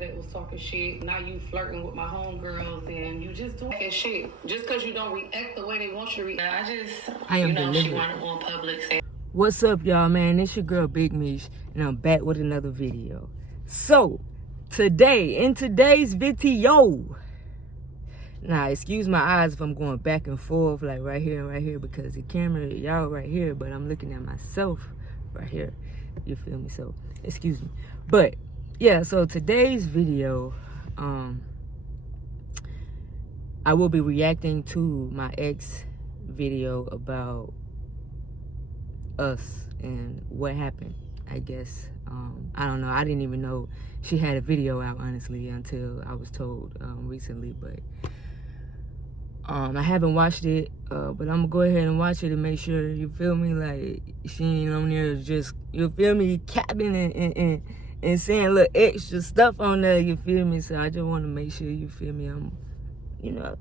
that was talking shit. Now you flirting with my homegirls and you just doing shit. Just because you don't react the way they want you to react. I am delivered. She wanted on public. What's up, y'all, man? It's your girl, Big Mish, and I'm back with another video. So, in today's video, now, excuse my eyes if I'm going back and forth, like right here and right here, because the camera, y'all right here, but I'm looking at myself right here. You feel me? So, excuse me. But, yeah, so today's video, I will be reacting to my ex video about us and what happened, I guess. I don't know. I didn't even know she had a video out, honestly, until I was told recently, but I haven't watched it, but I'm gonna go ahead and watch it and make sure, you feel me, like she ain't on there just, you feel me, capping and saying little extra stuff on there, you feel me. So I just want to make sure, you feel me, I'm, you know,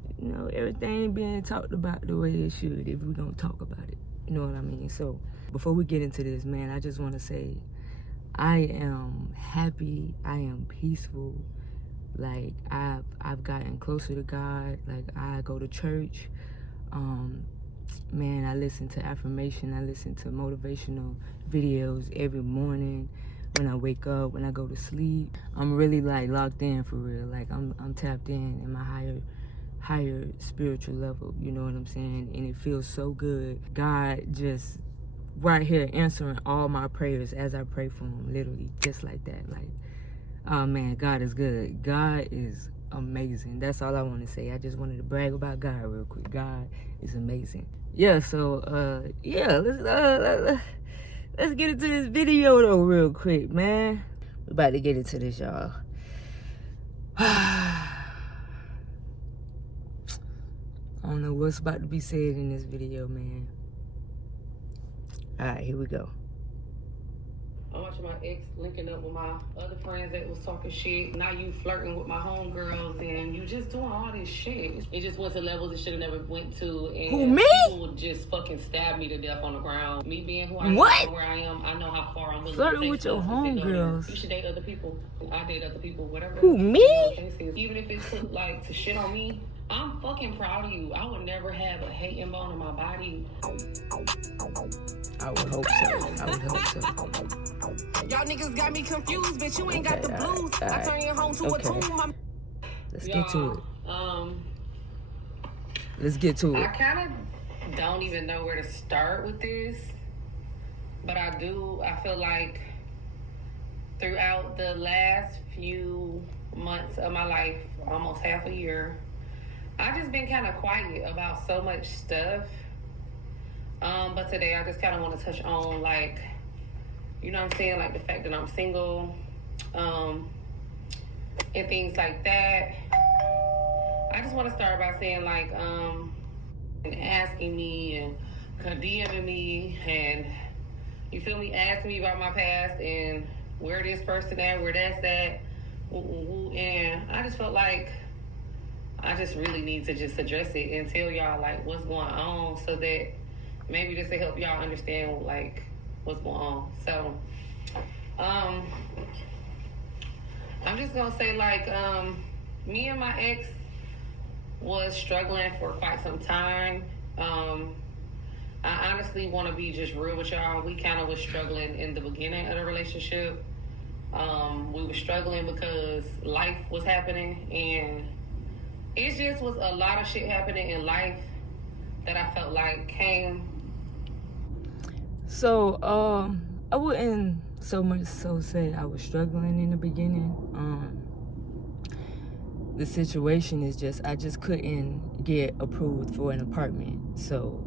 everything being talked about the way it should, if we gonna talk about it, you know what I mean. So before we get into this, man, I just want to say I am happy, I am peaceful. Like, I've gotten closer to God. Like, I go to church. Man, I listen to affirmation. I listen to motivational videos every morning when I wake up, when I go to sleep. I'm really, like, locked in for real. Like, I'm tapped in my higher spiritual level. You know what I'm saying? And it feels so good. God just right here answering all my prayers as I pray for him, literally, just like that. Like, oh man, God is good. God is amazing. That's all I want to say. I just wanted to brag about God real quick. God is amazing. Yeah, so yeah, let's get into this video though real quick, man. We're about to get into this, y'all. I don't know what's about to be said in this video, man. All right, here we go. I'm watching my ex linking up with my other friends that was talking shit. Now you flirting with my homegirls and you just doing all this shit. It just went to levels it should have never went to. And who, me? People would just fucking stab me to death on the ground. Me being who I am, where I am, I know how far I'm willing flirting to take with your homegirls. You should date other people. I date other people, whatever. Who, me? Even if it took like to shit on me, I'm fucking proud of you. I would never have a hating bone in my body. I would hope so. I would hope so. Y'all niggas got me confused, bitch. You ain't got the blues. All right. I turn your home to a tomb. Let's get to it. Let's get to it. I kind of don't even know where to start with this, but I feel like throughout the last few months of my life, almost half a year, I've just been kind of quiet about so much stuff. But today I just kind of want to touch on, like, you know what I'm saying, like the fact that I'm single, and things like that. I just want to start by saying, like, and asking me and DMing me and, you feel me, asking me about my past and where this person at, where that's at, and I just felt like I just really need to just address it and tell y'all, like, what's going on, so that maybe this will help y'all understand, like, what's going on. So, I'm just gonna say, like, me and my ex was struggling for quite some time. I honestly want to be just real with y'all. We kind of was struggling in the beginning of the relationship. We were struggling because life was happening, and it just was a lot of shit happening in life that I felt like came. So, I wouldn't so much so say I was struggling in the beginning. The situation is just, I just couldn't get approved for an apartment. So,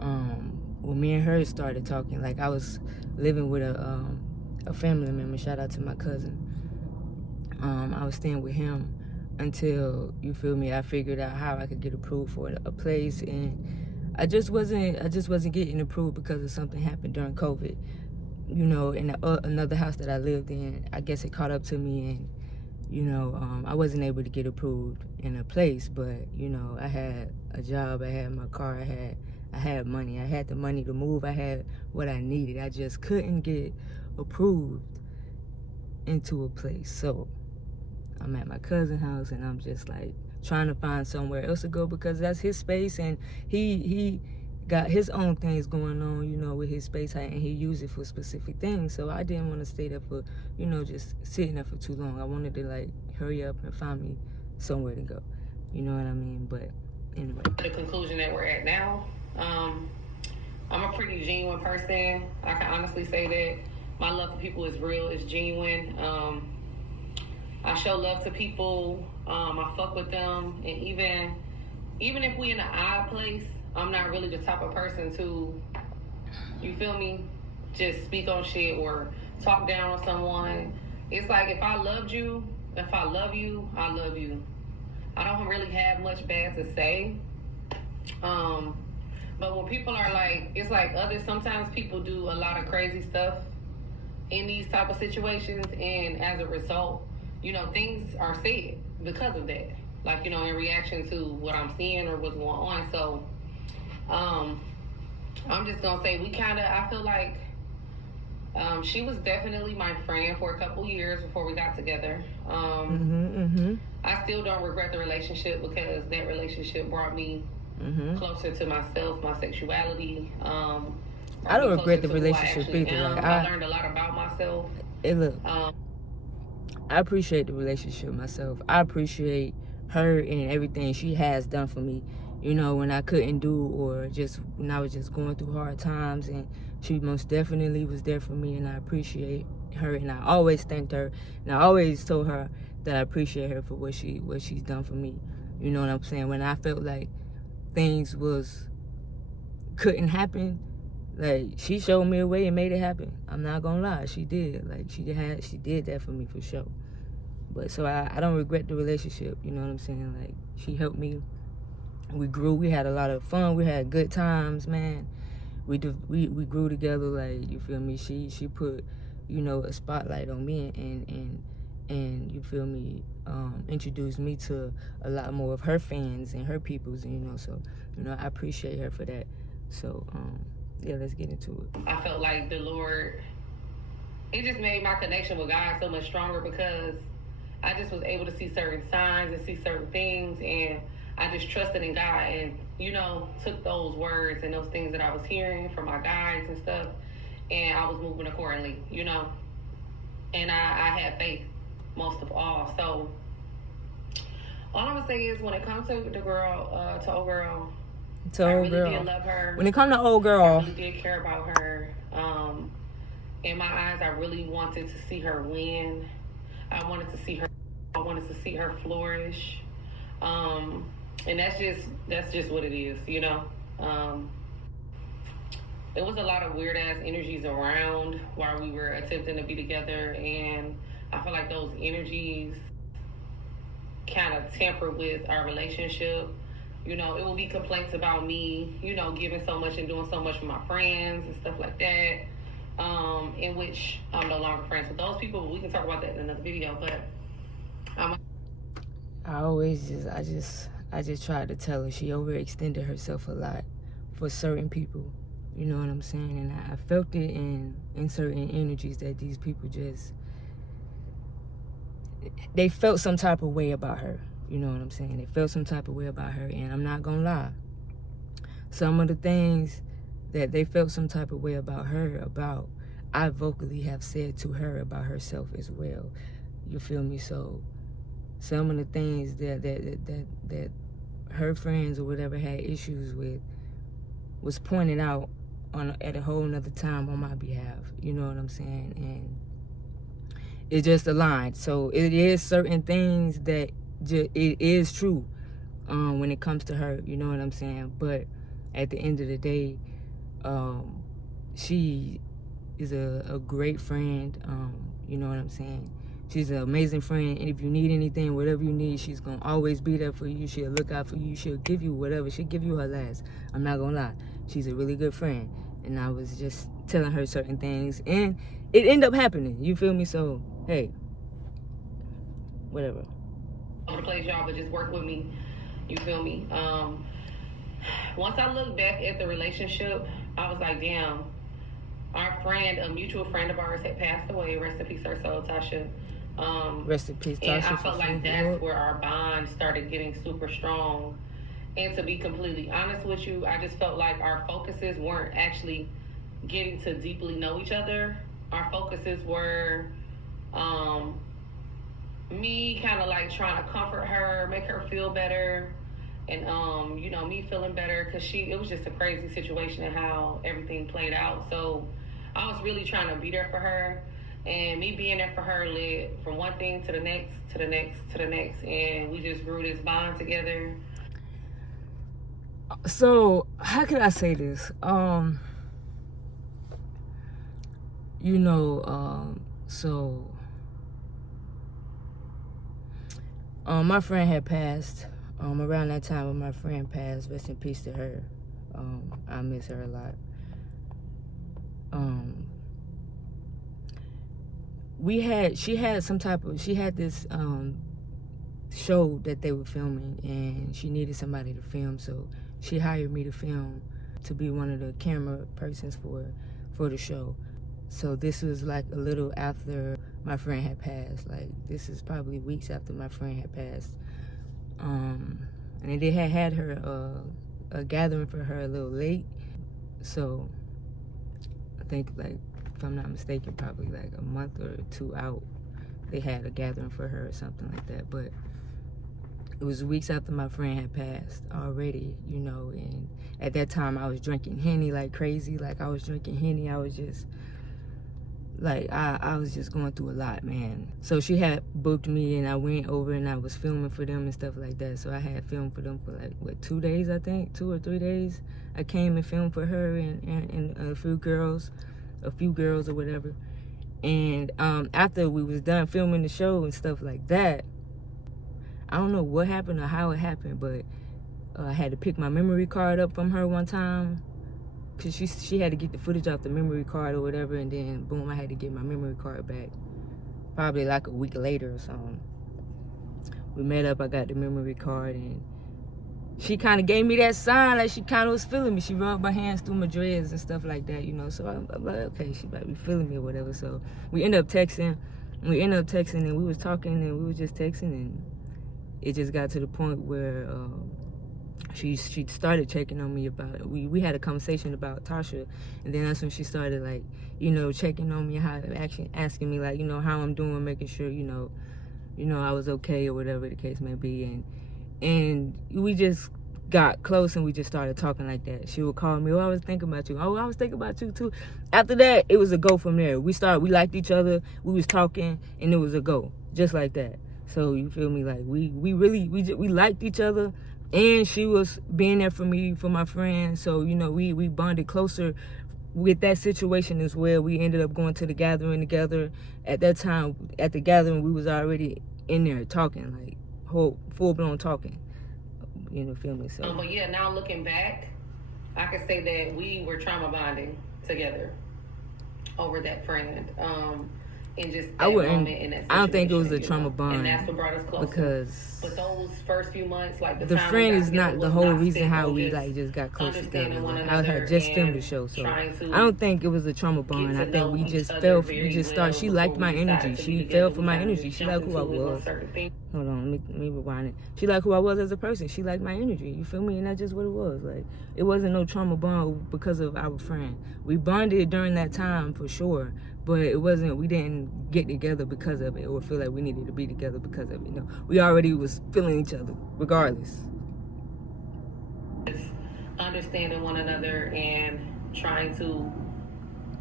when me and her started talking, like, I was living with a family member, shout out to my cousin. I was staying with him until, you feel me, I figured out how I could get approved for a place, and I just wasn't getting approved because of something happened during COVID. You know, in another house that I lived in, I guess it caught up to me, and, you know, I wasn't able to get approved in a place, but, you know, I had a job, I had my car, I had money, I had the money to move, I had what I needed. I just couldn't get approved into a place. So I'm at my cousin's house, and I'm just like trying to find somewhere else to go because that's his space, and he got his own things going on, you know, with his space, and he used it for specific things. So I didn't want to stay there for, you know, just sitting there for too long. I wanted to like hurry up and find me somewhere to go. You know what I mean? But anyway. The conclusion that we're at now. I'm a pretty genuine person. I can honestly say that my love for people is real, it's genuine. I show love to people. I fuck with them, and even if we in an odd place, I'm not really the type of person to, you feel me, just speak on shit or talk down on someone. It's like if I love you, I love you. I don't really have much bad to say. But when people are like, it's like sometimes people do a lot of crazy stuff in these type of situations, and as a result, you know, things are said because of that. Like, you know, in reaction to what I'm seeing or what's going on. So, I'm just gonna say I feel like she was definitely my friend for a couple years before we got together. I still don't regret the relationship because that relationship brought me closer to myself, my sexuality. I don't regret the relationship either. Like, I learned a lot about myself. I appreciate the relationship myself. I appreciate her and everything she has done for me. You know, when I couldn't do, or just when I was just going through hard times, and she most definitely was there for me, and I appreciate her, and I always thanked her, and I always told her that I appreciate her for what she's done for me. You know what I'm saying? When I felt like things couldn't happen, like, she showed me a way and made it happen. I'm not gonna lie, she did. Like, she did that for me for sure. But so I don't regret the relationship. You know what I'm saying? Like, she helped me. We grew. We had a lot of fun. We had good times, man. We grew together. Like, you feel me? She put, you know, a spotlight on me, and you feel me, introduced me to a lot more of her fans and her peoples, and, you know, so, you know, I appreciate her for that. So, yeah, let's get into it. I felt like the Lord, it just made my connection with God so much stronger because I just was able to see certain signs and see certain things, and I just trusted in God and, you know, took those words and those things that I was hearing from my guides and stuff, and I was moving accordingly, you know, and I had faith most of all. So all I'm gonna say is, when it comes to the girl, to old girl, I really did love her. When it comes to old girl, I really did care about her. In my eyes, I really wanted to see her win. I wanted to see her flourish. And that's just what it is, you know. There was a lot of weird ass energies around while we were attempting to be together, and I feel like those energies kind of tampered with our relationship. You know, it will be complaints about me, you know, giving so much and doing so much for my friends and stuff like that, in which I'm no longer friends with those people. But we can talk about that in another video. But I just tried to tell her she overextended herself a lot for certain people. You know what I'm saying? And I felt it in certain energies that these people they felt some type of way about her. You know what I'm saying? They felt some type of way about her, and I'm not gonna lie. Some of the things that they felt some type of way about her, I vocally have said to her about herself as well. You feel me? So some of the things that her friends or whatever had issues with was pointed out at a whole nother time on my behalf. You know what I'm saying? And it just aligned. So it is certain things that it is true when it comes to her. You know what I'm saying? But at the end of the day, she is a great friend. You know what I'm saying? She's an amazing friend, and if you need anything, whatever you need, she's gonna always be there for you. She'll look out for you. She'll give you whatever. She'll give you her last. I'm not gonna lie. She's a really good friend, and I was just telling her certain things, and it ended up happening. You feel me? So, hey, whatever. I'm gonna play y'all, but just work with me. You feel me? Once I look back at the relationship, I was like, damn, our friend, a mutual friend of ours, had passed away. Rest in peace, her soul, Tasha. Rest in peace, And Tasha. I felt like that's where our bond started getting super strong. And to be completely honest with you, I just felt like our focuses weren't actually getting to deeply know each other. Our focuses were me kind of like trying to comfort her, make her feel better, and me feeling better because it was just a crazy situation and how everything played out. So I was really trying to be there for her, and me being there for her led from one thing to the next, to the next, to the next, and we just grew this bond together. So how could I say this? My friend had passed. Around that time when my friend passed, rest in peace to her. I miss her a lot. She had this show that they were filming, and she needed somebody to film, so she hired me to film, to be one of the camera persons for the show. So this was like a little after my friend had passed. Like, this is probably weeks after my friend had passed. And they had her a gathering for her a little late. So I think, like, if I'm not mistaken, probably like a month or two out, they had a gathering for her or something like that. But it was weeks after my friend had passed already, and at that time I was drinking Henny like crazy. Like, I was drinking Henny. I was just like, I was just going through a lot, man. So she had booked me, and I went over and I was filming for them and stuff like that. So I had filmed for them for like 2 days, I think, 2 or 3 days. I came and filmed for her and a few girls or whatever. And after we was done filming the show and stuff like that, I don't know what happened or how it happened, but I had to pick my memory card up from her one time, because she had to get the footage off the memory card or whatever, and then boom, I had to get my memory card back probably like a week later or something. We met up, I got the memory card, and she kind of gave me that sign, like she kind of was feeling me. She rubbed my hands through my dreads and stuff like that, so I'm like, okay, she might be feeling me or whatever. So we ended up texting, and we was talking, and we was just texting, and it just got to the point where she started checking on me about it. We had a conversation about Tasha, and then that's when she started, like, checking on me, asking me, like, how I'm doing, making sure, I was okay or whatever the case may be. And we just got close, and we just started talking like that. She would call me, oh, I was thinking about you. Oh, I was thinking about you too. After that, it was a go from there. We liked each other, we was talking, and it was a go, just like that. So you feel me? Like, we liked each other, and she was being there for me, for my friend. So, we bonded closer with that situation as well. We ended up going to the gathering together. At that time, at the gathering, we was already in there talking, like, full-blown talking. Feel me? So. But yeah, now looking back, I can say that we were trauma bonding together over that friend. In just that moment in that situation, I don't think it was a trauma bond, and that's what brought us closer. But those first few months, like the friend is not the whole reason how we just got close together. Like, I had just filmed the show, so I don't think it was a trauma bond. I think we just fell. She liked my energy. She fell for my energy. She liked who I was. Hold on, let me rewind it. She liked who I was as a person. She liked my energy. You feel me? And that's just what it was. Like, it wasn't no trauma bond because of our friend. We bonded during that time for sure. But it wasn't, we didn't get together because of it or feel like we needed to be together because of it. We already was feeling each other regardless. Understanding one another and trying to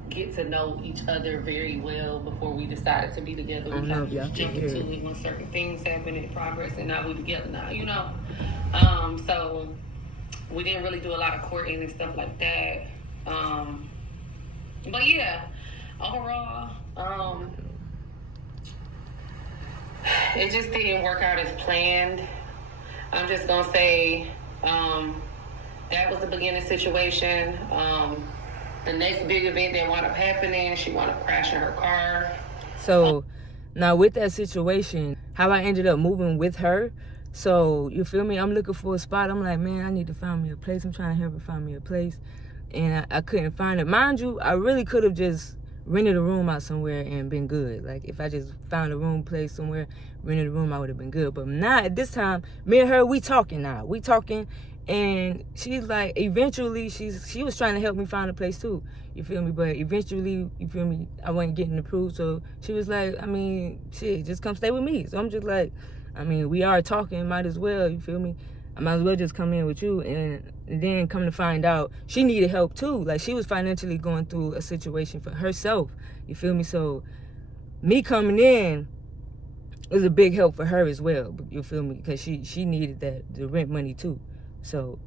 get to know each other very well before we decided to be together. We kind of just jumped into it when certain things happened in progress, and now we together now, So we didn't really do a lot of courting and stuff like that. But yeah. Overall, it just didn't work out as planned. I'm just gonna say that was the beginning situation. The next big event that wound up happening, she wound up crashing her car. So now with that situation, how I ended up moving with her. So you feel me? I'm looking for a spot. I'm like, man, I need to find me a place. I'm trying to help her find me a place, and I couldn't find it. Mind you, I really could have just rented a room out somewhere and been good. Like, if I just found a room place somewhere, rented a room, I would have been good. But now, at this time, me and her, we talking now. We talking, and she's like, eventually, she was trying to help me find a place too. You feel me? But eventually, you feel me, I wasn't getting approved. So she was like, I mean, shit, just come stay with me. So I'm just like, I mean, we are talking, might as well, you feel me? I might as well just come in with you. And then come to find out, she needed help too. Like, she was financially going through a situation for herself. You feel me? So me coming in was a big help for her as well. You feel me? Because she needed the rent money too. So,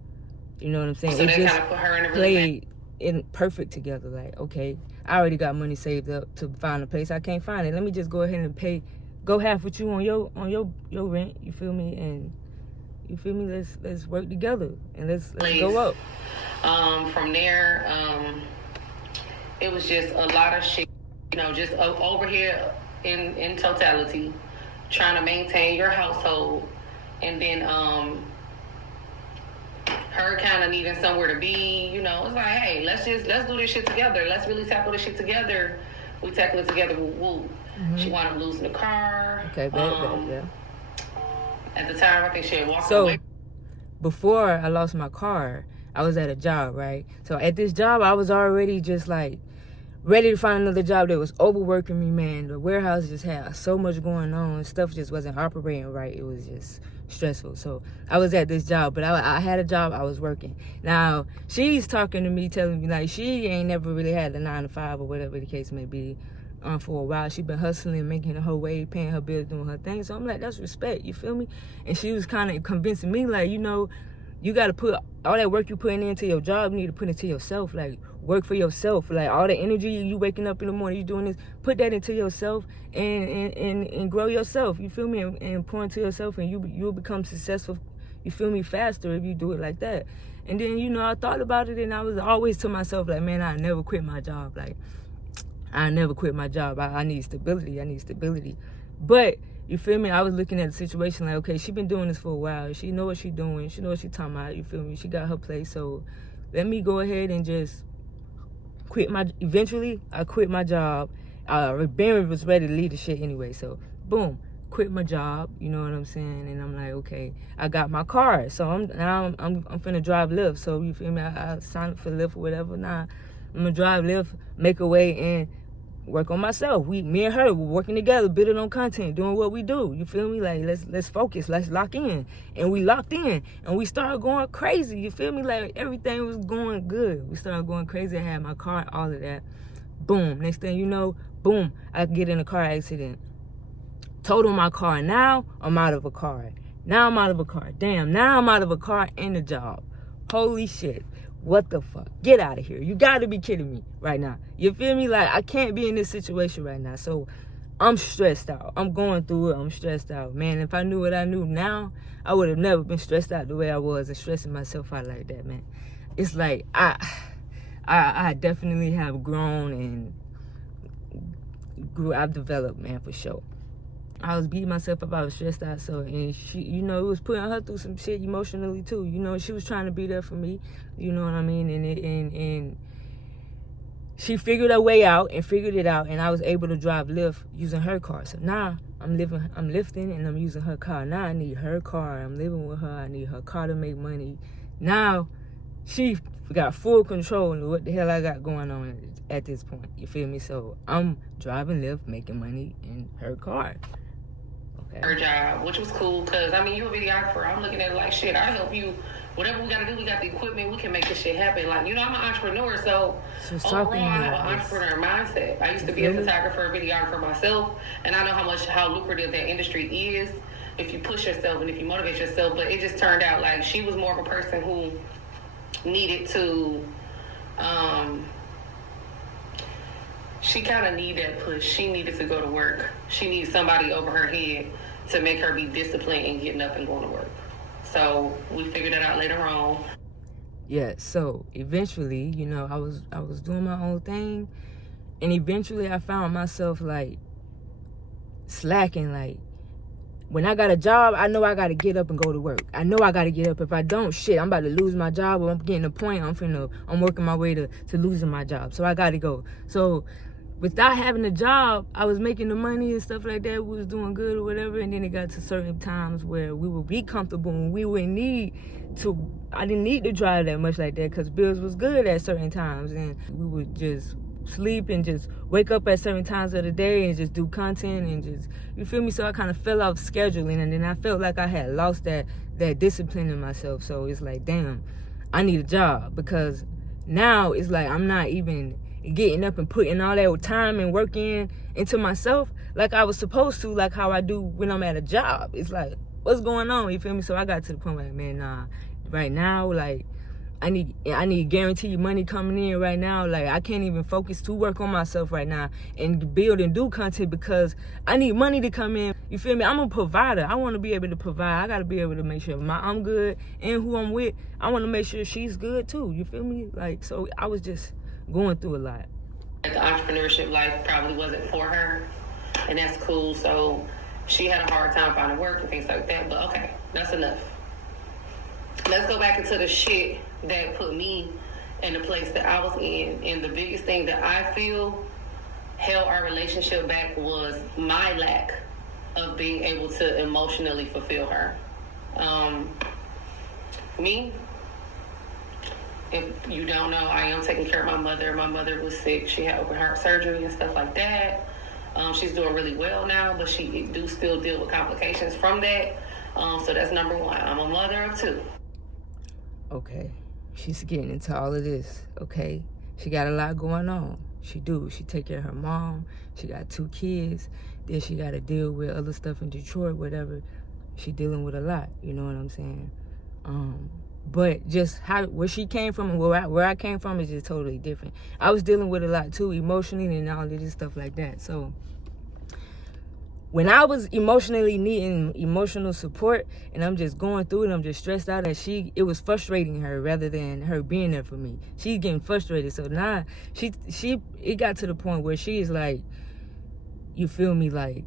you know what I'm saying? So it they just kind of put her in a played in perfect together. Like, okay, I already got money saved up to find a place. I can't find it. Let me just go ahead and go half with you on your rent. You feel me? And you feel me? Let's work together and let's go up. From there, it was just a lot of shit, you know, just over here in totality, trying to maintain your household, and then her kind of needing somewhere to be, you know. It's like, hey, let's do this shit together. Let's really tackle this shit together. We tackle it together. Woo. Mm-hmm. She wound up losing the car. Okay, bad, yeah. At the time, I think she had walked So, away. before I lost my car, I was at a job, right? So, at this job, I was already just like ready to find another job that was overworking me, man. The warehouse just had so much going on. Stuff just wasn't operating right. It was just stressful. So, I was at this job, but I had a job. I was working. Now, she's talking to me, telling me, like, she ain't never really had a 9 to 5 or whatever the case may be. For a while, she been hustling, making her way, paying her bills, doing her thing. So I'm like, that's respect, you feel me? And she was kind of convincing me, like, you know, you got to put all that work you putting into your job, you need to put into yourself. Like, work for yourself. Like, all the energy you waking up in the morning, you doing this, put that into yourself and grow yourself, you feel me? And pour into yourself, and you'll become successful, you feel me, faster if you do it like that. And then, you know, I thought about it, and I was always to myself, like, man, I never quit my job. Like, I never quit my job. I need stability. But, you feel me? I was looking at the situation like, okay, she been doing this for a while. She know what she doing. She know what she talking about. You feel me? She got her place. So, let me go ahead and just eventually, I quit my job. Ben was ready to leave the shit anyway. So, boom, quit my job. You know what I'm saying? And I'm like, okay, I got my car. So, I'm finna drive Lyft. So, you feel me? I signed up for Lyft or whatever. Nah, I'm gonna drive Lyft, make a way, and work on myself. Me and her, we're working together, building on content, doing what we do. You feel me? Like, let's focus, let's lock in. And we locked in, and we started going crazy. You feel me? Like, everything was going good. We started going crazy. I had my car, all of that. Boom. Next thing you know, boom, I get in a car accident. Total my car. Now I'm out of a car. Damn, now I'm out of a car and a job. Holy shit. What the fuck? Get out of here. You gotta be kidding me right now. You feel me? Like, I can't be in this situation right now. So, I'm stressed out. I'm going through it. I'm stressed out. Man, if I knew what I knew now, I would have never been stressed out the way I was and stressing myself out like that, man. It's like, I definitely have grown and I've developed, man, for sure. I was beating myself up. I was stressed out. So, and she, you know, it was putting her through some shit emotionally too. You know, she was trying to be there for me. You know what I mean? And she figured her way out and figured it out. And I was able to drive Lyft using her car. So now I'm lifting and I'm using her car. Now I need her car. I'm living with her. I need her car to make money. Now she got full control of what the hell I got going on at this point. You feel me? So I'm driving Lyft, making money in her car. Her job, which was cool, because I mean, you a videographer. I'm looking at it like, shit, I help you. Whatever we gotta do, we got the equipment, we can make this shit happen. Like, you know, I'm an entrepreneur, so overall I have an entrepreneur mindset. I used to be a photographer, videographer myself, and I know how lucrative that industry is if you push yourself and if you motivate yourself. But it just turned out like she was more of a person who needed to she kind of needed that push. She needed to go to work. She needed somebody over her head to make her be disciplined and getting up and going to work. So we figured that out later on. Yeah, so eventually, you know, I was doing my own thing, and eventually I found myself like slacking. Like, when I got a job, I know I got to get up and go to work. I know I got to get up. If I don't, shit, I'm about to lose my job, or I'm getting to a point I'm working my way to losing my job. So I got to go. So without having a job, I was making the money and stuff like that. We was doing good or whatever. And then it got to certain times where we would be comfortable and we wouldn't need to, I didn't need to drive that much like that because bills was good at certain times. And we would just sleep and just wake up at certain times of the day and just do content and just, you feel me? So I kind of fell off scheduling, and then I felt like I had lost that discipline in myself. So it's like, damn, I need a job, because now it's like I'm not even getting up and putting all that time and work into myself like I was supposed to, like how I do when I'm at a job. It's like, what's going on? You feel me? So I got to the point like, man, nah, right now, like, I need guaranteed money coming in right now. Like, I can't even focus to work on myself right now and build and do content because I need money to come in. You feel me? I'm a provider. I want to be able to provide. I got to be able to make sure I'm good and who I'm with, I want to make sure she's good too. You feel me? Like, so I was just going through a lot. The entrepreneurship life probably wasn't for her, and that's cool. So she had a hard time finding work and things like that, but okay, that's enough. Let's go back into the shit that put me in the place that I was in. And the biggest thing that I feel held our relationship back was my lack of being able to emotionally fulfill her. Me, if you don't know, I am taking care of my mother. My mother was sick. She had open heart surgery and stuff like that. She's doing really well now, but she do still deal with complications from that. So that's number one. I'm a mother of two. Okay, she's getting into all of this, okay? She got a lot going on. She take care of her mom. She got 2 kids. Then she got to deal with other stuff in Detroit, whatever. She dealing with a lot, you know what I'm saying? But just where she came from and where I came from is just totally different. I was dealing with a lot too, emotionally and all of this stuff like that. So when I was emotionally needing emotional support and I'm just going through it, I'm just stressed out, that it was frustrating her rather than her being there for me. She's getting frustrated. So now it got to the point where she's like, you feel me, like,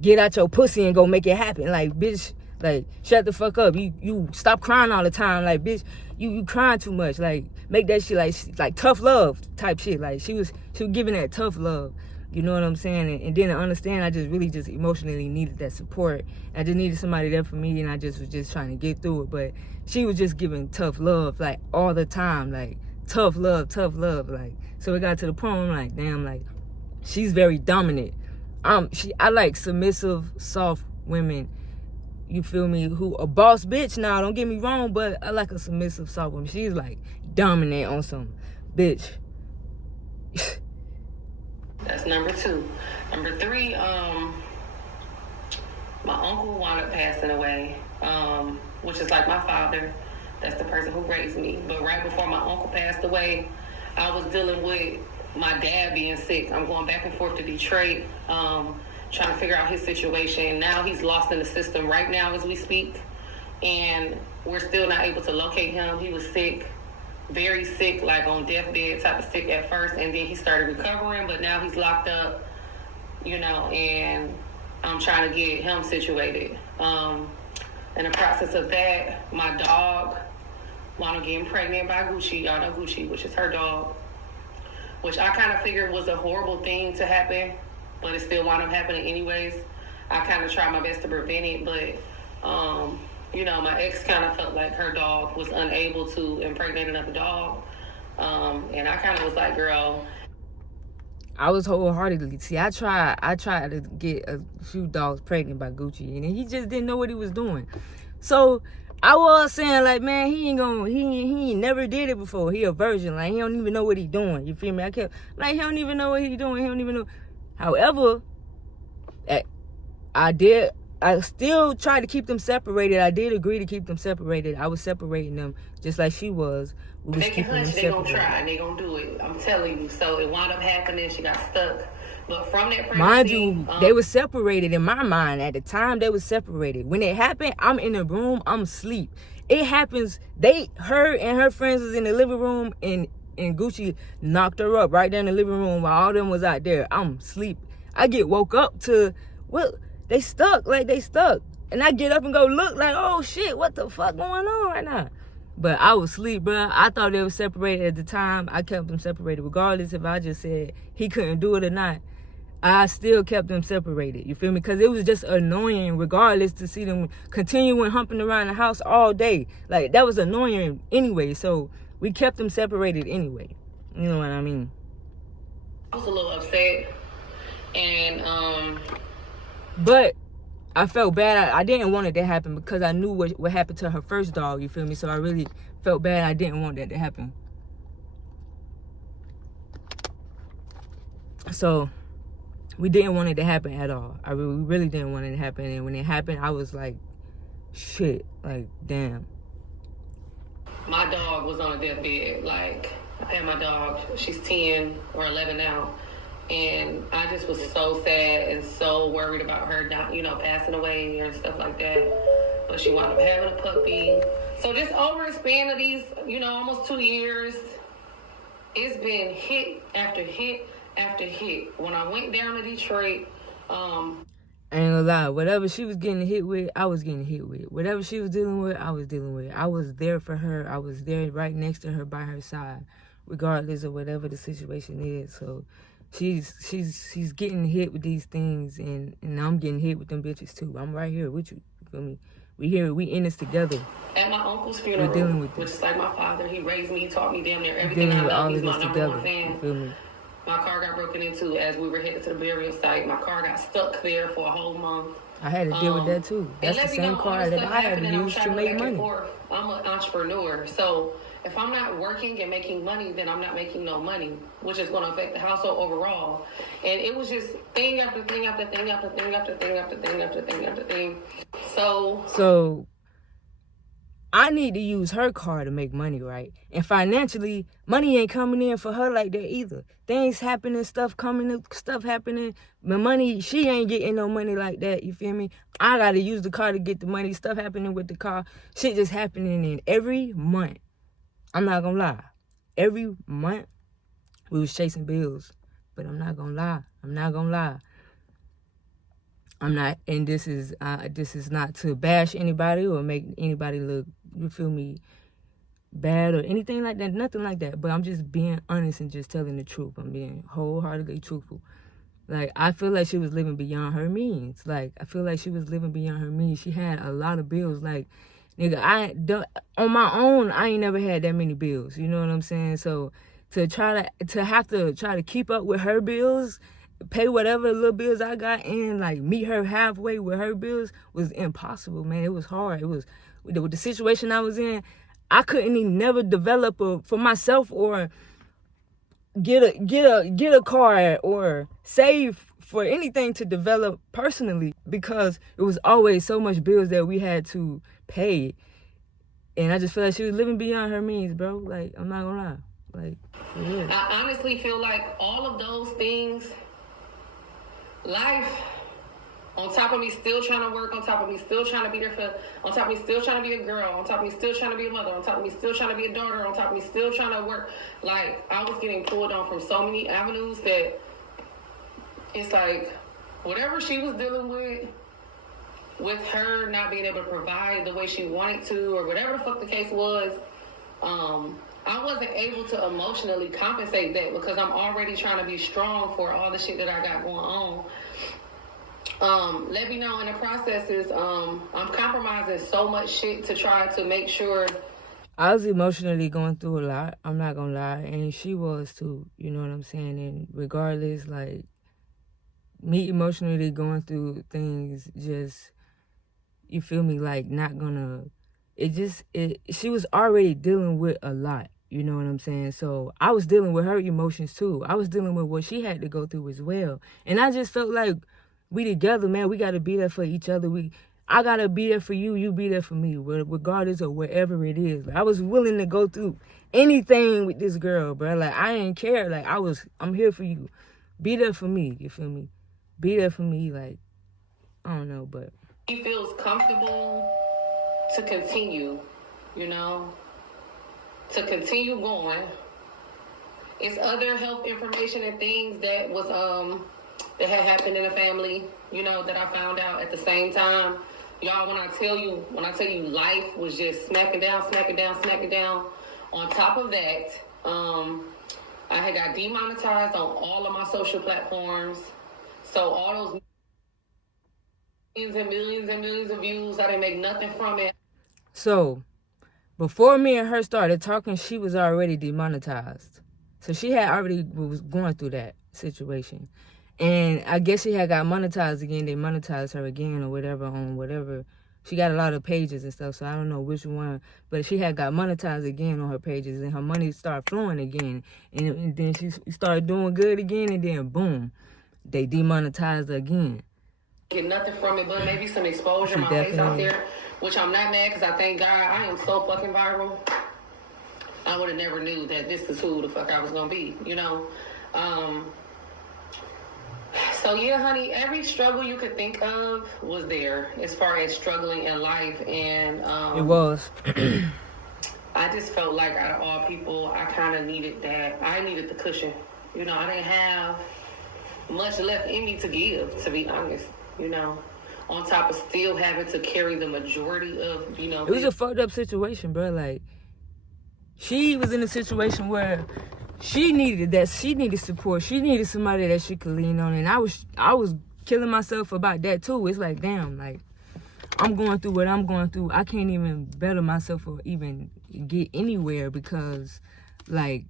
get out your pussy and go make it happen. Like, bitch, like, shut the fuck up. You stop crying all the time. Like, bitch, you crying too much. Like, make that shit like tough love type shit. Like, she was giving that tough love. You know what I'm saying? And then to understand, I just really just emotionally needed that support. I just needed somebody there for me, and I just was just trying to get through it. But she was just giving tough love, like, all the time. Like, tough love. Like, so it got to the point where I'm like, damn, like, she's very dominant. I like submissive, soft women. You feel me? Who a boss bitch now, don't get me wrong, but I like a submissive, soft woman. She's like dominant on some bitch. That's number 2. Number 3, my uncle wound up passing away, which is like my father. That's the person who raised me. But right before my uncle passed away, I was dealing with my dad being sick. I'm going back and forth to Detroit, trying to figure out his situation. Now he's lost in the system right now as we speak, and we're still not able to locate him. He was sick, very sick, like on deathbed type of sick at first, and then he started recovering, but now he's locked up, you know, and I'm trying to get him situated. In the process of that, my dog wound up getting pregnant by Gucci. Y'all know Gucci, which is her dog, which I kind of figured was a horrible thing to happen, but it still wound up happening anyways. I kind of tried my best to prevent it, but you know, my ex kind of felt like her dog was unable to impregnate another dog. And I kind of was like, girl. I was wholeheartedly, I tried to get a few dogs pregnant by Gucci, and he just didn't know what he was doing. So I was saying, like, man, he ain't never did it before. He a virgin. Like, he don't even know what he doing. You feel me? I kept, like, he don't even know what he doing. He don't even know. However, I still tried to keep them separated. I did agree to keep them separated. I was separating them just like she was. We was they can keeping hunch, them they gonna separated. try, and they gonna do it. I'm telling you. So it wound up happening. She got stuck. But from that pregnancy, mind you, they were separated in my mind. At the time, they were separated. When it happened, I'm in the room, I'm asleep. It happens, her and her friends was in the living room, and Gucci knocked her up right there in the living room while all them was out there. I'm asleep. I get woke up to, well, they stuck. And I get up and go look like, oh shit, what the fuck going on right now? But I was asleep, bro. I thought they were separated at the time. I kept them separated. Regardless if I just said he couldn't do it or not, I still kept them separated. You feel me? Because it was just annoying, regardless, to see them continuing humping around the house all day. Like, that was annoying anyway. So we kept them separated anyway. You know what I mean? I was a little upset. And, But I felt bad. I didn't want it to happen because I knew what happened to her first dog, you feel me? So I really felt bad. I didn't want that to happen. So we didn't want it to happen at all. We really didn't want it to happen. And when it happened, I was like, shit, like, damn. My dog was on a deathbed. Like, I had my dog. She's 10 or 11 now. And I just was so sad and so worried about her not, passing away or stuff like that. But she wound up having a puppy. So just over a span of these, almost 2 years, it's been hit after hit after hit. When I went down to Detroit, I ain't gonna lie, whatever she was getting hit with, I was getting hit with. Whatever she was dealing with, I was dealing with. I was there for her. I was there right next to her by her side, regardless of whatever the situation is. So she's getting hit with these things, and I'm getting hit with them bitches too. I'm right here with you. You feel me? We in this together. At my uncle's funeral, we're dealing with which this. is like my father. He raised me, he taught me damn near everything I know. He's my number one fan. You feel me? My car got broken into as we were headed to the burial site. My car got stuck there for a whole month. I had to deal with that too. That's the same car that I had to use to make money. I'm an entrepreneur, so if I'm not working and making money, then I'm not making no money, which is going to affect the household overall. And it was just thing after thing after thing after thing after thing after thing after thing after thing. So I need to use her car to make money, right? And financially, money ain't coming in for her like that either. Things happening, stuff happening. The money, she ain't getting no money like that, you feel me? I gotta use the car to get the money, stuff happening with the car. Shit just happening in every month. I'm not gonna lie. Every month, we was chasing bills. But I'm not gonna lie. I'm not, and this is not to bash anybody or make anybody look, you feel me, bad or anything like that, nothing like that. But I'm just being honest and just telling the truth. I'm being wholeheartedly truthful. Like, I feel like she was living beyond her means. She had a lot of bills. Like, nigga, on my own, I ain't never had that many bills. You know what I'm saying? So to have to keep up with her bills, pay whatever little bills I got, and like meet her halfway with her bills was impossible, man. It was hard. It was with the situation I was in. I couldn't even never develop for myself or get a car or save for anything to develop personally, because it was always so much bills that we had to pay. And I just feel like she was living beyond her means, bro. Like, I'm not gonna lie. Like, for real. I honestly feel like all of those things, life, on top of me still trying to work, on top of me still trying to be there on top of me still trying to be a girl, on top of me still trying to be a mother, on top of me still trying to be a daughter, on top of me still trying to work. Like, I was getting pulled on from so many avenues that it's like, whatever she was dealing with her not being able to provide the way she wanted to, or whatever the fuck the case was, I wasn't able to emotionally compensate that because I'm already trying to be strong for all the shit that I got going on. Let me know in the processes, I'm compromising so much shit to try to make sure. I was emotionally going through a lot, I'm not gonna lie, and she was too, you know what I'm saying? And regardless, like, me emotionally going through things just, you feel me, like, not gonna, she was already dealing with a lot, you know what I'm saying? So I was dealing with her emotions too. I was dealing with what she had to go through as well. And I just felt like we together, man, we gotta be there for each other. I gotta be there for you, you be there for me, regardless of whatever it is. Like, I was willing to go through anything with this girl, bro. Like, I ain't care. Like, I'm here for you. Be there for me, you feel me? Be there for me, like, I don't know, but He feels comfortable to continue, to continue going. It's other health information and things that was that had happened in the family, that I found out at the same time. Y'all, when I tell you, life was just smacking down. On top of that, I had got demonetized on all of my social platforms. So all those millions and millions of views, I didn't make nothing from it. So, before me and her started talking, she was already demonetized. So she had already was going through that situation. And I guess she had got monetized again. They monetized her again or whatever on whatever. She got a lot of pages and stuff, so I don't know which one. But she had got monetized again on her pages, and her money started flowing again. And then she started doing good again, and then boom, they demonetized her again. Get nothing from it, but maybe some exposure, my face out there, which I'm not mad because I thank God I am so fucking viral. I would have never knew that this is who the fuck I was gonna be, you know. So yeah, honey, every struggle you could think of was there as far as struggling in life, and it was. I just felt like out of all people, I kind of needed that. I needed the cushion, you know. I didn't have much left in me to give, to be honest, you know. On top of still having to carry the majority of, you know. It was a fucked up situation, bro. Like, she was in a situation where she needed that. She needed support. She needed somebody that she could lean on. And I was killing myself about that too. It's like, damn, like, I'm going through what I'm going through. I can't even better myself or even get anywhere because, like,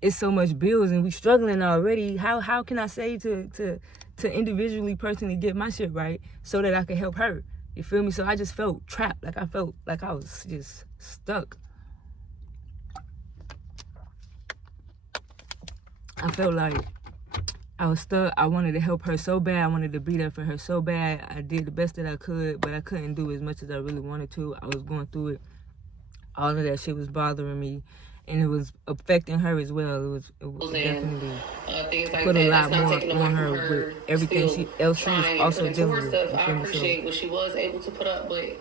it's so much bills and we struggling already. How can I say to individually, personally get my shit right so that I can help her? You feel me? So I just felt trapped. Like, I felt like I was just stuck. I felt like I was stuck. I wanted to help her so bad. I wanted to be there for her so bad. I did the best that I could, but I couldn't do as much as I really wanted to. I was going through it. All of that shit was bothering me, and it was affecting her as well. It was definitely things like put that. a lot That's not more taking on away her from her with everything she was also dealing with. I appreciate what she was able to put up, but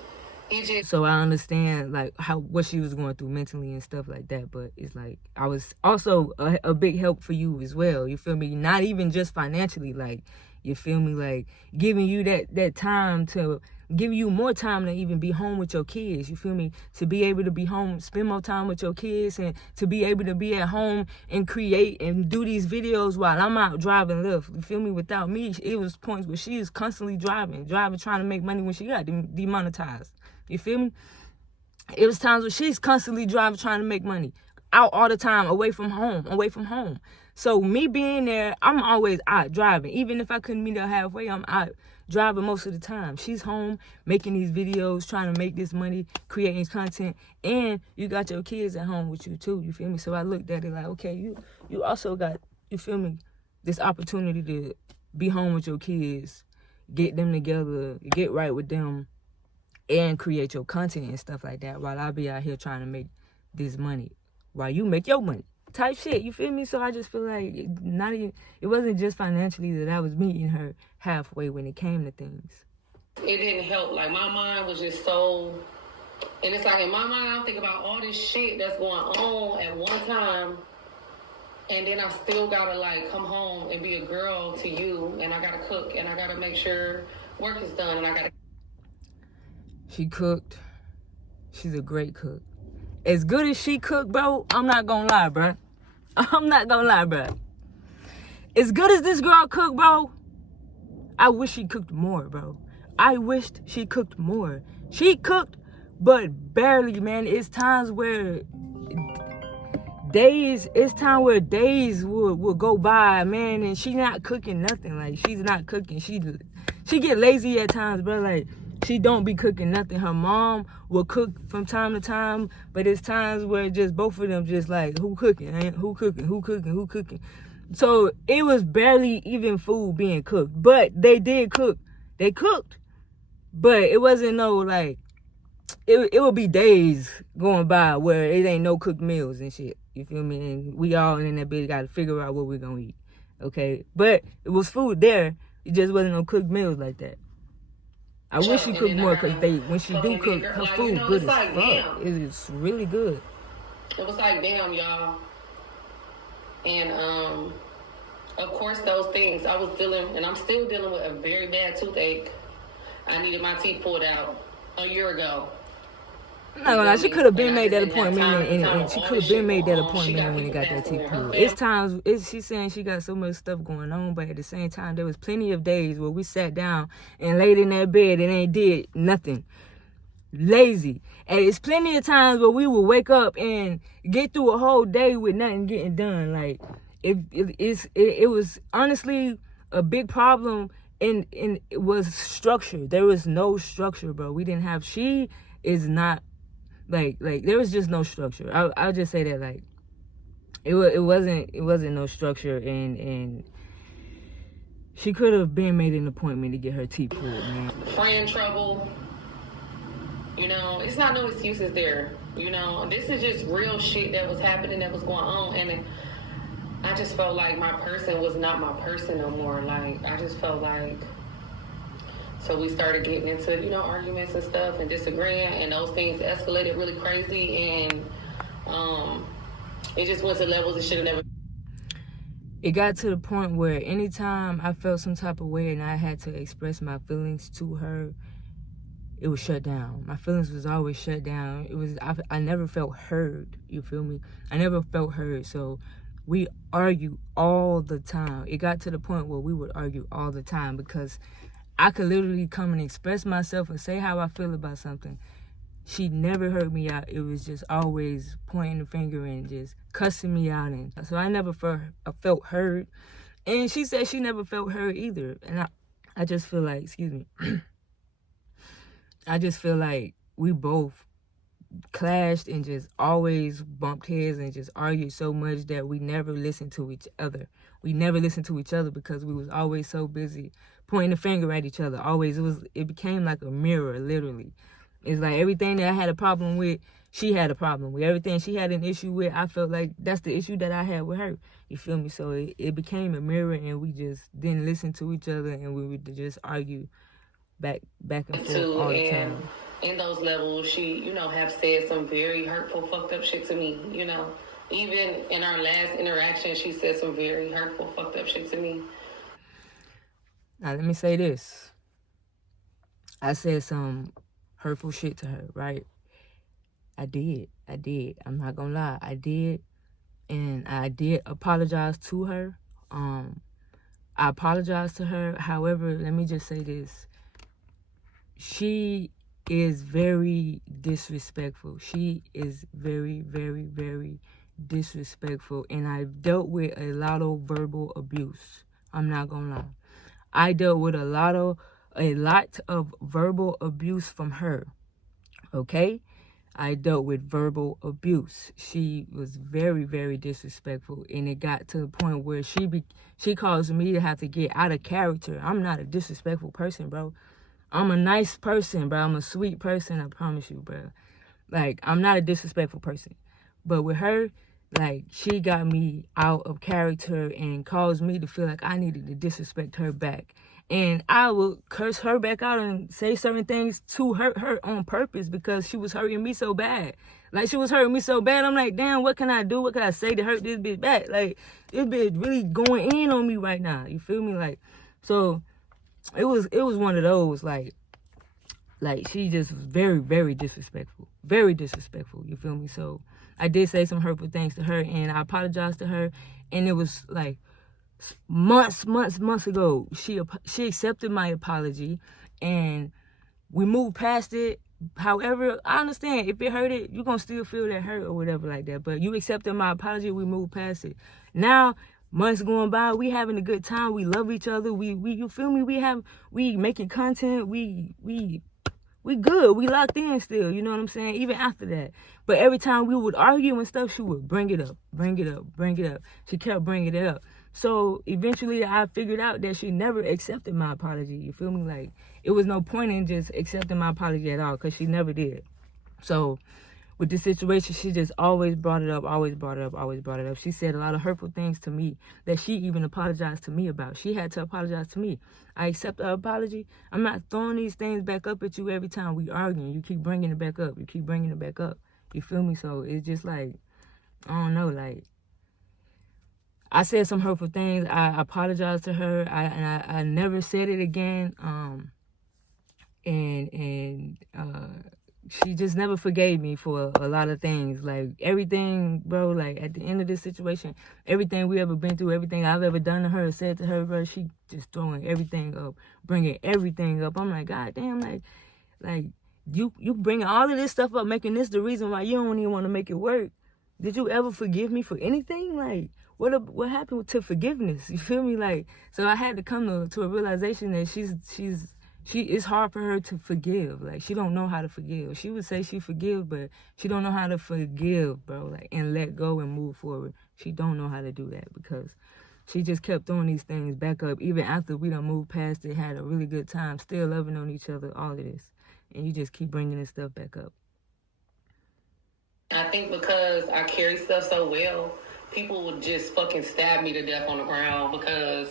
so I understand like what she was going through mentally and stuff like that, but it's like I was also a big help for you as well. You feel me? Not even just financially, like, you feel me, like giving you that time to give you more time to even be home with your kids. You feel me? To be able to be home, spend more time with your kids, and to be able to be at home and create and do these videos while I'm out driving Lyft. You feel me? Without me, it was points where she is constantly driving, trying to make money when she got demonetized. You feel me? It was times where she's constantly driving, trying to make money. Out all the time, away from home. So me being there, I'm always out driving. Even if I couldn't meet her halfway, I'm out driving most of the time. She's home, making these videos, trying to make this money, creating content. And you got your kids at home with you too, you feel me? So I looked at it like, okay, you also got, you feel me, this opportunity to be home with your kids, get them together, get right with them, and create your content and stuff like that while I be out here trying to make this money while you make your money type shit, you feel me? So I just feel like it wasn't just financially that I was meeting her halfway when it came to things. It didn't help. Like, my mind was just so, and it's like in my mind I'm thinking about all this shit that's going on at one time, and then I still gotta like come home and be a girl to you, and I gotta cook, and I gotta make sure work is done, and I gotta. She cooked. She's a great cook. As good as she cooked, bro, I'm not gonna lie, bro. As good as this girl cooked, bro, I wish she cooked more, bro. I wished she cooked more. She cooked, but barely, man. It's times where days will go by, man, and she not cooking nothing. Like, she's not cooking. She get lazy at times, bro. Like, she don't be cooking nothing. Her mom will cook from time to time, but it's times where just both of them just like, who cooking? Who cooking? So it was barely even food being cooked, but they did cook. They cooked, but it wasn't no like, it would be days going by where it ain't no cooked meals and shit. You feel me? And we all in that bitch got to figure out what we're gonna eat. Okay, but it was food there. It just wasn't no cooked meals like that. I wish she cooked more because when she do cook, her food good as fuck. It is really good. It was like, damn, y'all. And of course, those things I was dealing, and I'm still dealing with a very bad toothache. I needed my teeth pulled out. a year ago. I'm not gonna lie, she could have been made that appointment, and she could have been made that appointment and when it got that teeth pulled. It's times, she's saying she got so much stuff going on, but at the same time, there was plenty of days where we sat down and laid in that bed and ain't did nothing. Lazy. And it's plenty of times where we would wake up and get through a whole day with nothing getting done. Like, it was honestly a big problem, and it was structure. There was no structure, bro. We didn't have, she is not, like there was just no structure. I'll just say that, like, it wasn't no structure, and she could have been made an appointment to get her teeth pulled, man. Friend trouble, you know, it's not no excuses there. You know, this is just real shit that was happening, that was going on, and I just felt like my person was not my person no more. Like, I just felt like, so we started getting into, you know, arguments and stuff and disagreeing, and those things escalated really crazy, and it just went to levels it should have never. It got to the point where anytime I felt some type of way and I had to express my feelings to her, it was shut down. My feelings was always shut down. It was, I never felt heard. You feel me? I never felt heard. So we argue all the time. It got to the point where we would argue all the time because I could literally come and express myself and say how I feel about something. She never heard me out. It was just always pointing the finger and just cussing me out. And so I never felt heard. And she said she never felt heard either. And I just feel like, excuse me, I just feel like we both clashed and just always bumped heads and just argued so much that we never listened to each other. We never listened to each other because we was always so busy pointing the finger at each other. Always, it became like a mirror, literally. It's like everything that I had a problem with, she had a problem with. Everything she had an issue with, I felt like that's the issue that I had with her. You feel me? So it became a mirror, and we just didn't listen to each other, and we would just argue back and forth all the time. In those levels, she, you know, have said some very hurtful, fucked up shit to me, you know. Even in our last interaction, she said some very hurtful, fucked up shit to me. Now, let me say this. I said some hurtful shit to her, right? I did. I'm not gonna lie. I did. And I did apologize to her. I apologized to her. However, let me just say this. She is very disrespectful. She is very, very, very disrespectful. And I've dealt with a lot of verbal abuse. I'm not gonna lie. I dealt with a lot of verbal abuse from her. Okay? I dealt with verbal abuse. She was very, very disrespectful, and it got to the point where she caused me to have to get out of character. I'm not a disrespectful person, bro. I'm a nice person, bro. I'm a sweet person, I promise you, bro. Like, I'm not a disrespectful person. But with her, like, she got me out of character and caused me to feel like I needed to disrespect her back. And I would curse her back out and say certain things to hurt her on purpose because she was hurting me so bad. Like, she was hurting me so bad. I'm like, damn, what can I do? What can I say to hurt this bitch back? Like, this bitch really going in on me right now. You feel me? Like, so it was one of those, like she just was very, very disrespectful. Very disrespectful, you feel me? So I did say some hurtful things to her, and I apologized to her, and it was like months ago. She accepted my apology, and we moved past it. However, I understand if it hurt it, you're gonna still feel that hurt or whatever like that. But you accepted my apology, we moved past it. Now, months going by, we having a good time. We love each other. We you feel me? We making content. We good. We locked in still. You know what I'm saying? Even after that. But every time we would argue and stuff, she would bring it up. She kept bringing it up. So eventually I figured out that she never accepted my apology. You feel me? Like, it was no point in just accepting my apology at all because she never did. So with this situation, she just always brought it up. She said a lot of hurtful things to me that she even apologized to me about. She had to apologize to me. I accept her apology. I'm not throwing these things back up at you every time we arguing. You keep bringing it back up. You feel me? So it's just like, I don't know, like, I said some hurtful things. I apologized to her. I never said it again. she just never forgave me for a lot of things. Like, everything, bro, like, at the end of this situation, everything we ever been through, everything I've ever done to her, said to her, bro, she just throwing everything up, bringing everything up. I'm like, God damn, like you bringing all of this stuff up, making this the reason why you don't even want to make it work. Did you ever forgive me for anything? Like, what happened to forgiveness? You feel me? Like, so I had to come to a realization that it's hard for her to forgive. Like, she don't know how to forgive. She would say she forgive, but she don't know how to forgive, bro. Like, and let go and move forward. She don't know how to do that because she just kept throwing these things back up, even after we done moved past it, had a really good time, still loving on each other, all of this. And you just keep bringing this stuff back up. I think because I carry stuff so well, people would just fucking stab me to death on the ground because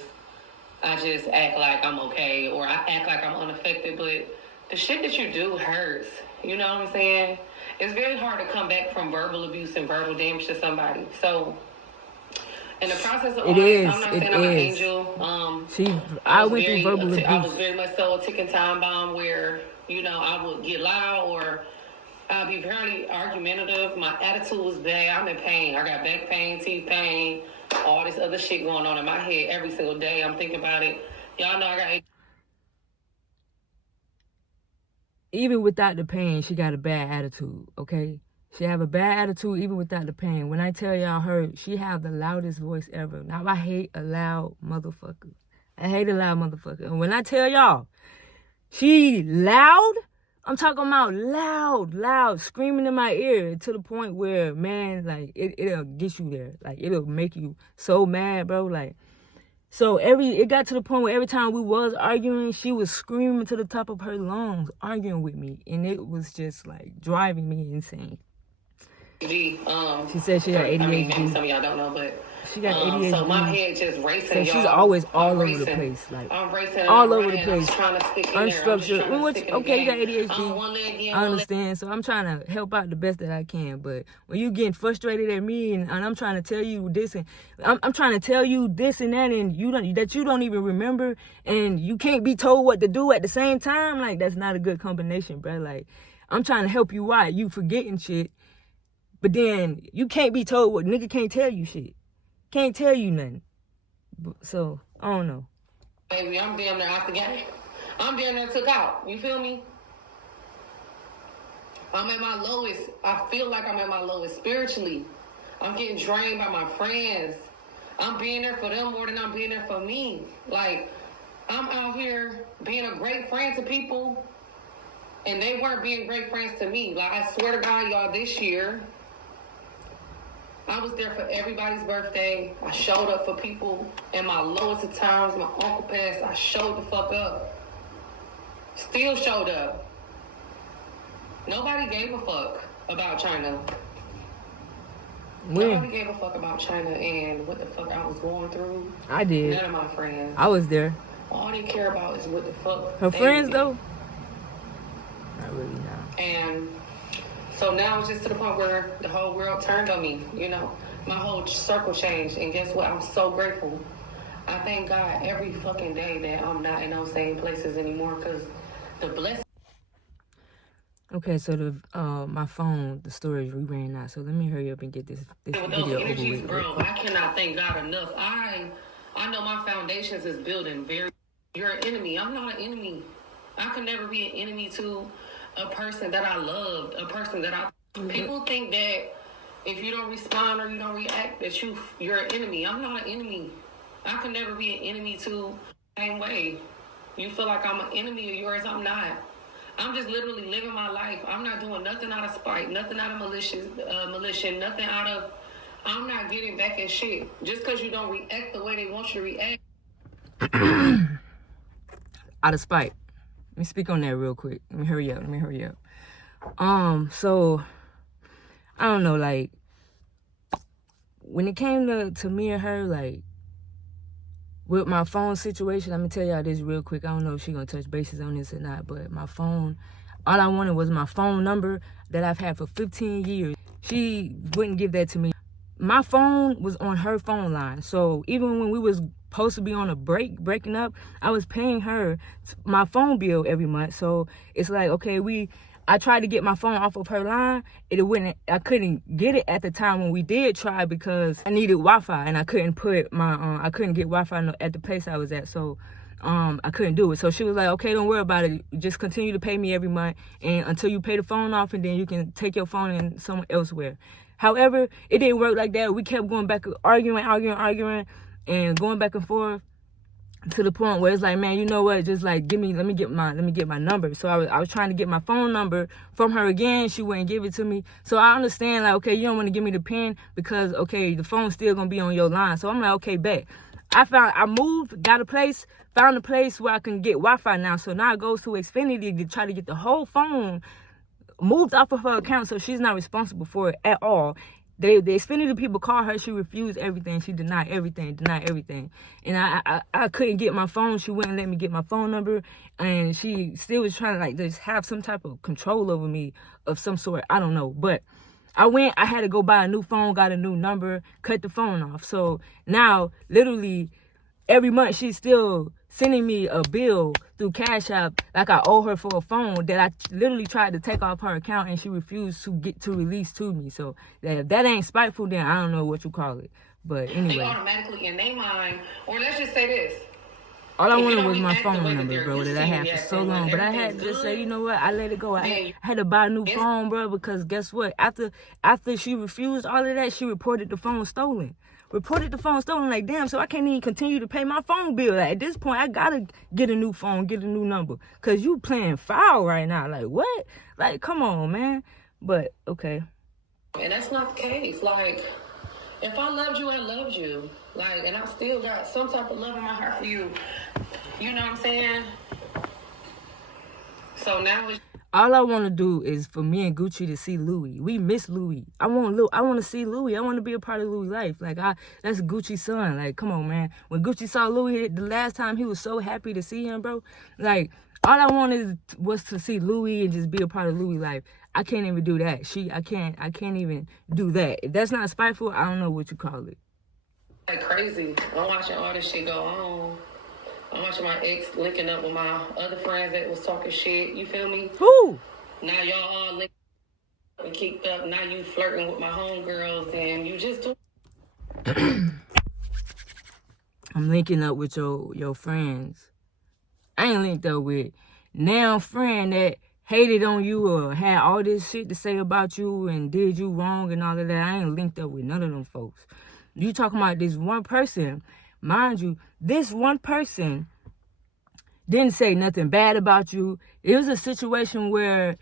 I just act like I'm okay or I act like I'm unaffected. But the shit that you do hurts. You know what I'm saying? It's very hard to come back from verbal abuse and verbal damage to somebody. So, in the process of all this, I'm not saying I'm an angel. I went through verbal abuse. I was very much so a ticking time bomb where, you know, I would get loud or I'd be very argumentative. My attitude was bad. I'm in pain. I got back pain, teeth pain, all this other shit going on in my head every single day. I'm thinking about it. Y'all know I got... Even without the pain, she got a bad attitude, okay? She have a bad attitude even without the pain. When I tell y'all she have the loudest voice ever. Now, I hate a loud motherfucker. I hate a loud motherfucker. And when I tell y'all, she loud, I'm talking about loud, screaming in my ear to the point where, man, like, it'll get you there. Like, it'll make you so mad, bro. Like, so it got to the point where every time we was arguing, she was screaming to the top of her lungs, arguing with me. And it was just, like, driving me insane. She said she got ADHD. I mean, maybe some of y'all don't know, but she got ADHD. So my head just racing. So she's always all over the place, like I'm racing, all over the place, unstructured. Okay, you got ADHD. I understand. So I'm trying to help out the best that I can. But when you getting frustrated at me and I'm trying to tell you this and I'm trying to tell you this and that and you don't even remember and you can't be told what to do at the same time, like that's not a good combination, bro. Like I'm trying to help you out, you forgetting shit. But then you can't be told what nigga can't tell you shit. Can't tell you nothing. So, I don't know. Baby, I'm damn near out the game. I'm damn near took out. You feel me? I'm at my lowest. I feel like I'm at my lowest spiritually. I'm getting drained by my friends. I'm being there for them more than I'm being there for me. Like, I'm out here being a great friend to people, and they weren't being great friends to me. Like, I swear to God, y'all, this year, I was there for everybody's birthday. I showed up for people in my lowest of times. My uncle passed. I showed the fuck up. Still showed up. Nobody gave a fuck about China. When? Nobody gave a fuck about China and what the fuck I was going through. I did. None of my friends. I was there. All they care about is what the fuck. Her friends, though? Not really, no. And so now it's just to the point where the whole world turned on me, you know. My whole circle changed. And guess what? I'm so grateful. I thank God every fucking day that I'm not in those same places anymore because the blessing. Okay, so my phone, the storage, we ran out. So let me hurry up and get this video over with. Bro, I cannot thank God enough. I know my foundations is building You're an enemy. I'm not an enemy. I could never be an enemy to a person that I loved, a person that I... Mm-hmm. People think that if you don't respond or you don't react, that you're an enemy. I'm not an enemy. I could never be an enemy to the same way. You feel like I'm an enemy of yours, I'm not. I'm just literally living my life. I'm not doing nothing out of spite, nothing out of malicious, nothing out of... I'm not getting back at shit. Just because you don't react the way they want you to react. Out of spite. Let me speak on that real quick. Let me hurry up. So, I don't know, like, when it came to me and her, like, with my phone situation, let me tell y'all this real quick. I don't know if she's going to touch bases on this or not, but my phone, all I wanted was my phone number that I've had for 15 years. She wouldn't give that to me. my phone was on her phone line. So even when we was supposed to be on a breaking up, I was paying her my phone bill every month. So it's like, okay, I tried to get my phone off of her line. I couldn't get it at the time when we did try because I needed Wi-Fi and I couldn't put I couldn't get Wi-Fi at the place I was at. So I couldn't do it. So she was like, okay, don't worry about it. Just continue to pay me every month and until you pay the phone off, and then you can take your phone in somewhere elsewhere. However, it didn't work like that. We kept going back, arguing, and going back and forth to the point where it's like, man, you know what? Just like, let me get my number. So I was trying to get my phone number from her again. She wouldn't give it to me. So I understand, like, okay, you don't want to give me the pin because, okay, the phone's still gonna be on your line. So I'm like, okay, bet. I moved, got a place, found a place where I can get Wi-Fi now. So now it goes to Xfinity to try to get the whole phone moved off of her account, so she's not responsible for it at all. The Xfinity people call her. She refused everything. She denied everything. And I couldn't get my phone. She wouldn't let me get my phone number. And she still was trying to like just have some type of control over me of some sort. I don't know. But I had to go buy a new phone, got a new number, cut the phone off. So now, literally, every month she's still sending me a bill through Cash App like I owe her for a phone that I literally tried to take off her account and she refused to release to me. So if that ain't spiteful, then I don't know what you call it. But anyway. They automatically in their mind, or let's just say this. All I wanted was my phone number, bro, that I had for so long. But I had to just say, you know what? I let it go. I had to buy a new phone, bro, because guess what? After she refused all of that, she reported the phone stolen. Like, damn, so I can't even continue to pay my phone bill. Like, at this point, I gotta get a new phone, get a new number. Because you playing foul right now. Like, what? Like, come on, man. But, okay. And that's not the case. Like, if I loved you, I loved you. Like, and I still got some type of love in my heart for you. You know what I'm saying? So now it's... All I want to do is for me and Gucci to see Louis. We miss Louis. I want to see Louis. I want to be a part of Louis' life. Like, that's Gucci's son. Like, come on, man. When Gucci saw Louis the last time, he was so happy to see him, bro. Like, all I wanted was to see Louis and just be a part of Louis' life. I can't even do that. I can't even do that. If that's not spiteful, I don't know what you call it. Like crazy. I'm watching all this shit go on. I'm watching my ex linking up with my other friends that was talking shit. You feel me? Who? Now y'all all linked up and kicked up. Now you flirting with my homegirls and you just do. I'm linking up with your friends. I ain't linked up with now friend that hated on you or had all this shit to say about you and did you wrong and all of that. I ain't linked up with none of them folks. You talking about this one person. Mind you, this one person didn't say nothing bad about you. It was a situation where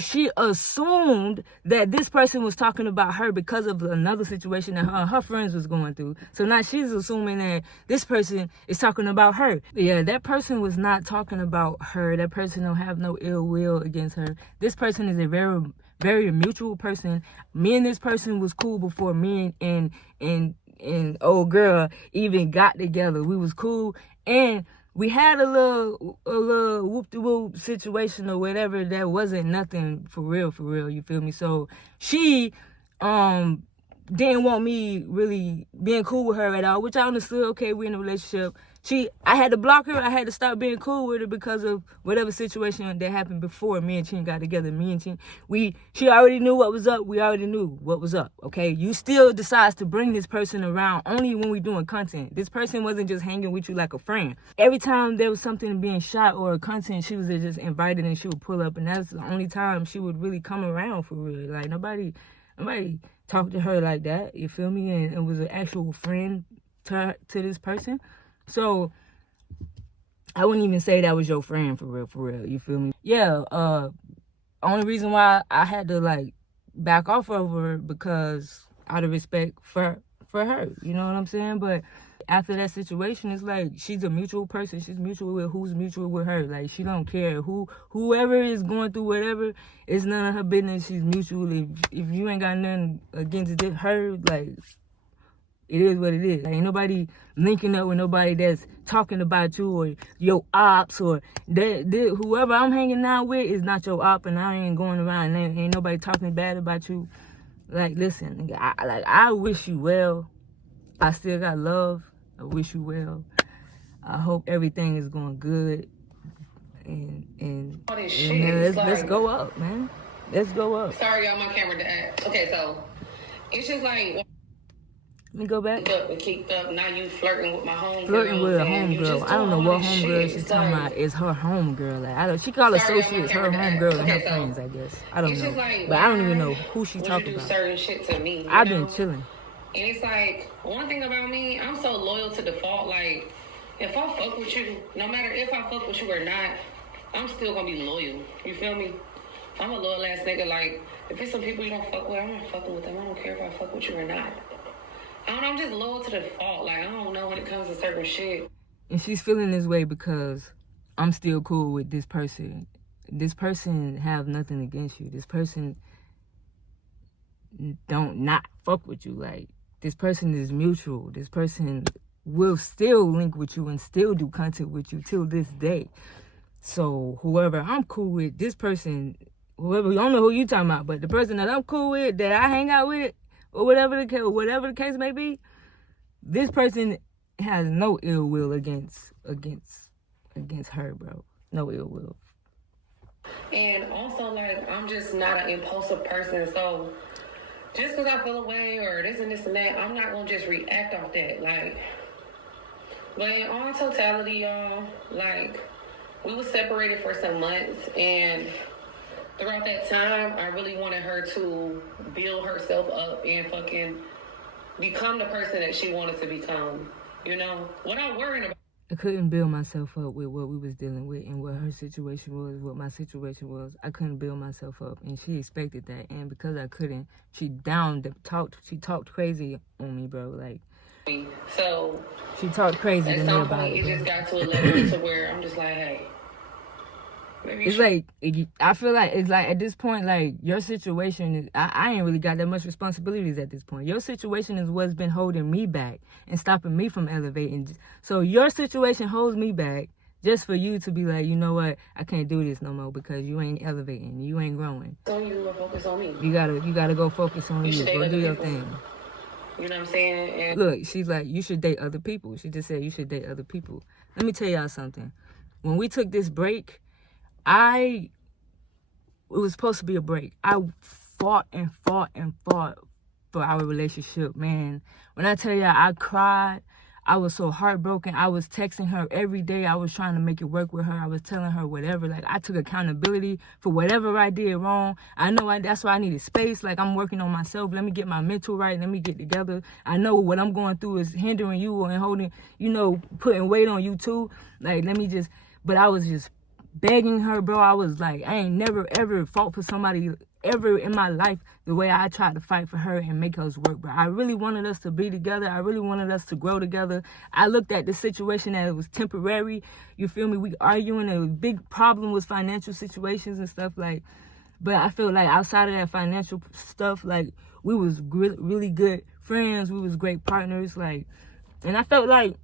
she assumed that this person was talking about her because of another situation that her friends was going through. So now she's assuming that this person is talking about her. Yeah, that person was not talking about her. That person don't have no ill will against her. This person is a very, very mutual person. Me and this person was cool before me and old girl even got together. We was cool and we had a little whoop-de-whoop situation or whatever that wasn't nothing for real, you feel me? So she didn't want me really being cool with her at all, which I understood. Okay, we're in a relationship. I had to block her. I had to stop being cool with her because of whatever situation that happened before me and Chin got together. Me and Chin, she already knew what was up. We already knew what was up, okay? You still decides to bring this person around only when we doing content. This person wasn't just hanging with you like a friend. Every time there was something being shot or content, she was just invited and she would pull up. And that's the only time she would really come around for real. Like, nobody talked to her like that, you feel me? And it was an actual friend to this person. So I wouldn't even say that was your friend for real, you feel me? Yeah, only reason why I had to like back off of her because out of respect for her, you know what I'm saying? But after that situation, it's like she's a mutual person. She's mutual with who's mutual with her. Like, she don't care whoever is going through whatever, it's none of her business. She's mutual. If you ain't got nothing against her, like, it is what it is. Like, ain't nobody linking up with nobody that's talking about you or your ops or whoever I'm hanging out with is not your op, and I ain't going around and ain't nobody talking bad about you. Like, listen, I wish you well. I still got love. I wish you well. I hope everything is going good. And All this you shit. know, It's let's like, go up, man. Let's go up. sorry, y'all, my camera died. Okay, so it's just like, Let me go back. up and kicked up. Now you flirting with my homegirl. Flirting with a and you homegirl. just I don't know doing what all this homegirl shit. she's It's talking like, about. Is her homegirl. Like, I don't. She call Sorry, associates I'm her not homegirl and her okay, so friends. I guess. I don't it's know. just like, But I don't even know who she would talking you do about. certain shit to me? I've been chilling. And it's like, one thing about me, I'm so loyal to default. Like, if I fuck with you, no matter if I fuck with you or not, I'm still gonna be loyal. You feel me? I'm a loyal ass nigga. Like, if it's some people you don't fuck with, I'm not fucking with them. I don't care if I fuck with you or not. I don't know, I'm just loyal to default. Like, I don't know when it comes to certain shit. And she's feeling this way because I'm still cool with this person. This person have nothing against you. This person don't not fuck with you. Like, this person is mutual. This person will still link with you and still do content with you till this day. So whoever I'm cool with, this person, whoever, I don't know who you talking about, but the person that I'm cool with, that I hang out with, or whatever the case may be, this person has no ill will against her, bro. No ill will. And also, like, I'm just not an impulsive person. So just because I feel away or this and this and that, I'm not going to just react off that. Like, but in all totality, y'all, like, we were separated for some months, and throughout that time, I really wanted her to build herself up and fucking become the person that she wanted to become, you know, without worrying about. I couldn't build myself up with what we was dealing with and what her situation was, what my situation was. I couldn't build myself up, and she expected that. And because I couldn't, she talked crazy on me, bro. Like, so she talked crazy to at me some about point, it. it just got to a level to where I'm just like, hey. It's like, I feel like it's like at this point, like, your situation is, I ain't really got that much responsibilities at this point. Your situation is what's been holding me back and stopping me from elevating. So your situation holds me back just for you to be like, you know what, I can't do this no more because you ain't elevating, you ain't growing. So you focus on me. You gotta go focus on you. Go do your thing. You know what I'm saying? And look, she's like, you should date other people. She just said you should date other people. Let me tell y'all something. When we took this break, it was supposed to be a break. I fought for our relationship, man. When I tell y'all, I cried. I was so heartbroken. I was texting her every day. I was trying to make it work with her. I was telling her whatever. Like, I took accountability for whatever I did wrong. I know that's why I needed space. Like, I'm working on myself. Let me get my mental right. Let me get together. I know what I'm going through is hindering you and holding, putting weight on you too. Like, but I was just begging her, bro. I was like, I ain't never ever fought for somebody ever in my life the way I tried to fight for her and make us work, bro. I really wanted us to be together. I really wanted us to grow together. I looked at the situation as it was temporary. You feel me? We arguing. A big problem was financial situations and stuff, like, but I feel like outside of that financial stuff, like, we was really good friends. We was great partners, like, and I felt like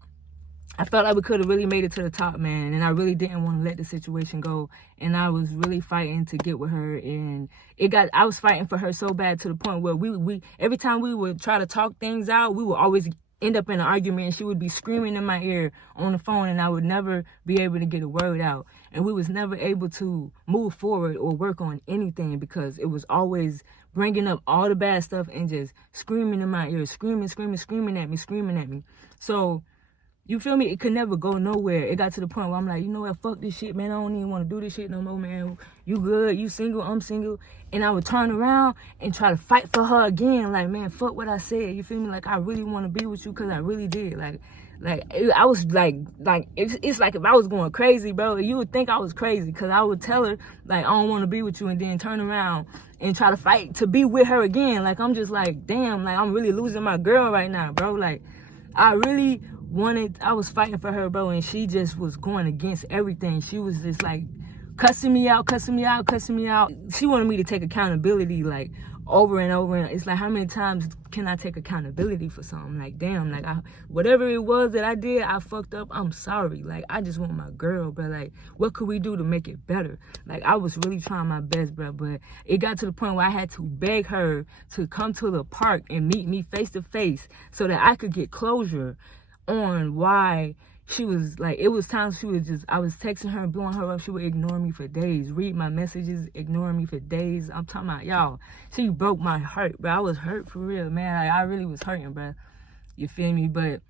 we could have really made it to the top, man. And I really didn't want to let the situation go. And I was really fighting to get with her. And I was fighting for her so bad to the point where we every time we would try to talk things out, we would always end up in an argument. And she would be screaming in my ear on the phone, and I would never be able to get a word out. And we was never able to move forward or work on anything because it was always bringing up all the bad stuff and just screaming in my ear, screaming at me. So, you feel me? It could never go nowhere. It got to the point where I'm like, you know what? Fuck this shit, man. I don't even want to do this shit no more, man. You good? You single? I'm single. And I would turn around and try to fight for her again. Like, man, fuck what I said. You feel me? Like, I really want to be with you because I really did. I was like, it's like if I was going crazy, bro, you would think I was crazy because I would tell her, like, I don't want to be with you, and then turn around and try to fight to be with her again. Like, I'm just like, damn, like, I'm really losing my girl right now, bro. Like, I was fighting for her, bro, and she just was going against everything. She was just like cussing me out. She wanted me to take accountability, like, over and over, and it's like, how many times can I take accountability for something? Like, damn, like, whatever it was that I did, I fucked up, I'm sorry. Like, I just want my girl, but like, what could we do to make it better? Like, I was really trying my best, bro, but it got to the point where I had to beg her to come to the park and meet me face to face so that I could get closure on why she was like, it was times she was just, I was texting her and blowing her up, she would ignore me for days, read my messages, ignore me for days. I'm talking about, y'all, she broke my heart, bro. I was hurt for real, man. Like, I really was hurting, bro. You feel me? But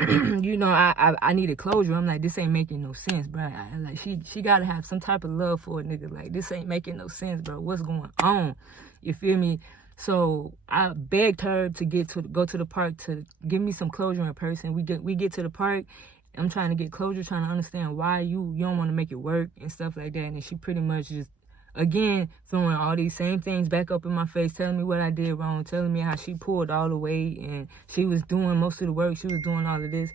you know, I needed closure. I'm like, this ain't making no sense, bro. Like, she gotta have some type of love for a nigga. Like, this ain't making no sense, bro. What's going on? You feel me? So I begged her to go to the park to give me some closure in person. We get to the park. I'm trying to get closure, trying to understand why you don't want to make it work and stuff like that. And she pretty much just, again, throwing all these same things back up in my face, telling me what I did wrong, telling me how she pulled all the weight and she was doing most of the work. She was doing all of this.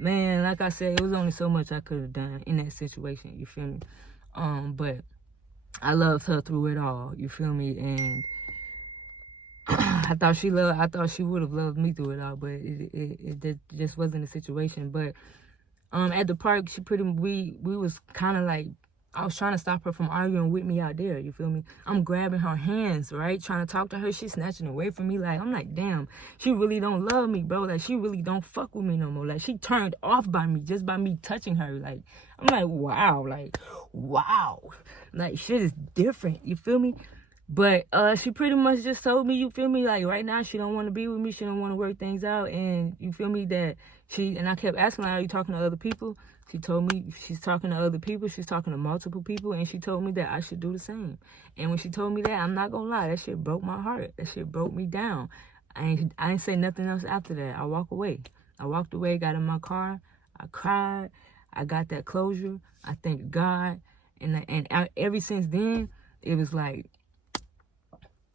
Man, like I said, it was only so much I could have done in that situation. You feel me? But I loved her through it all. You feel me? And I thought she would have loved me through it all, but it just wasn't the situation. But at the park, we was kind of like, I was trying to stop her from arguing with me out there. You feel me? I'm grabbing her hands, right, trying to talk to her. She's snatching away from me. Like, I'm like, damn, she really don't love me, bro. Like, she really don't fuck with me no more. Like, she turned off by me just by me touching her. Like, I'm like, wow, like shit is different. You feel me? But she pretty much just told me, you feel me, like, right now she don't want to be with me. She don't want to work things out. And you feel me, that and I kept asking her, are you talking to other people? She told me she's talking to other people. She's talking to multiple people. And she told me that I should do the same. And when she told me that, I'm not going to lie, that shit broke my heart. That shit broke me down. I ain't say nothing else after that. I walked away. Got in my car. I cried. I got that closure. I thank God. And ever since then, it was like,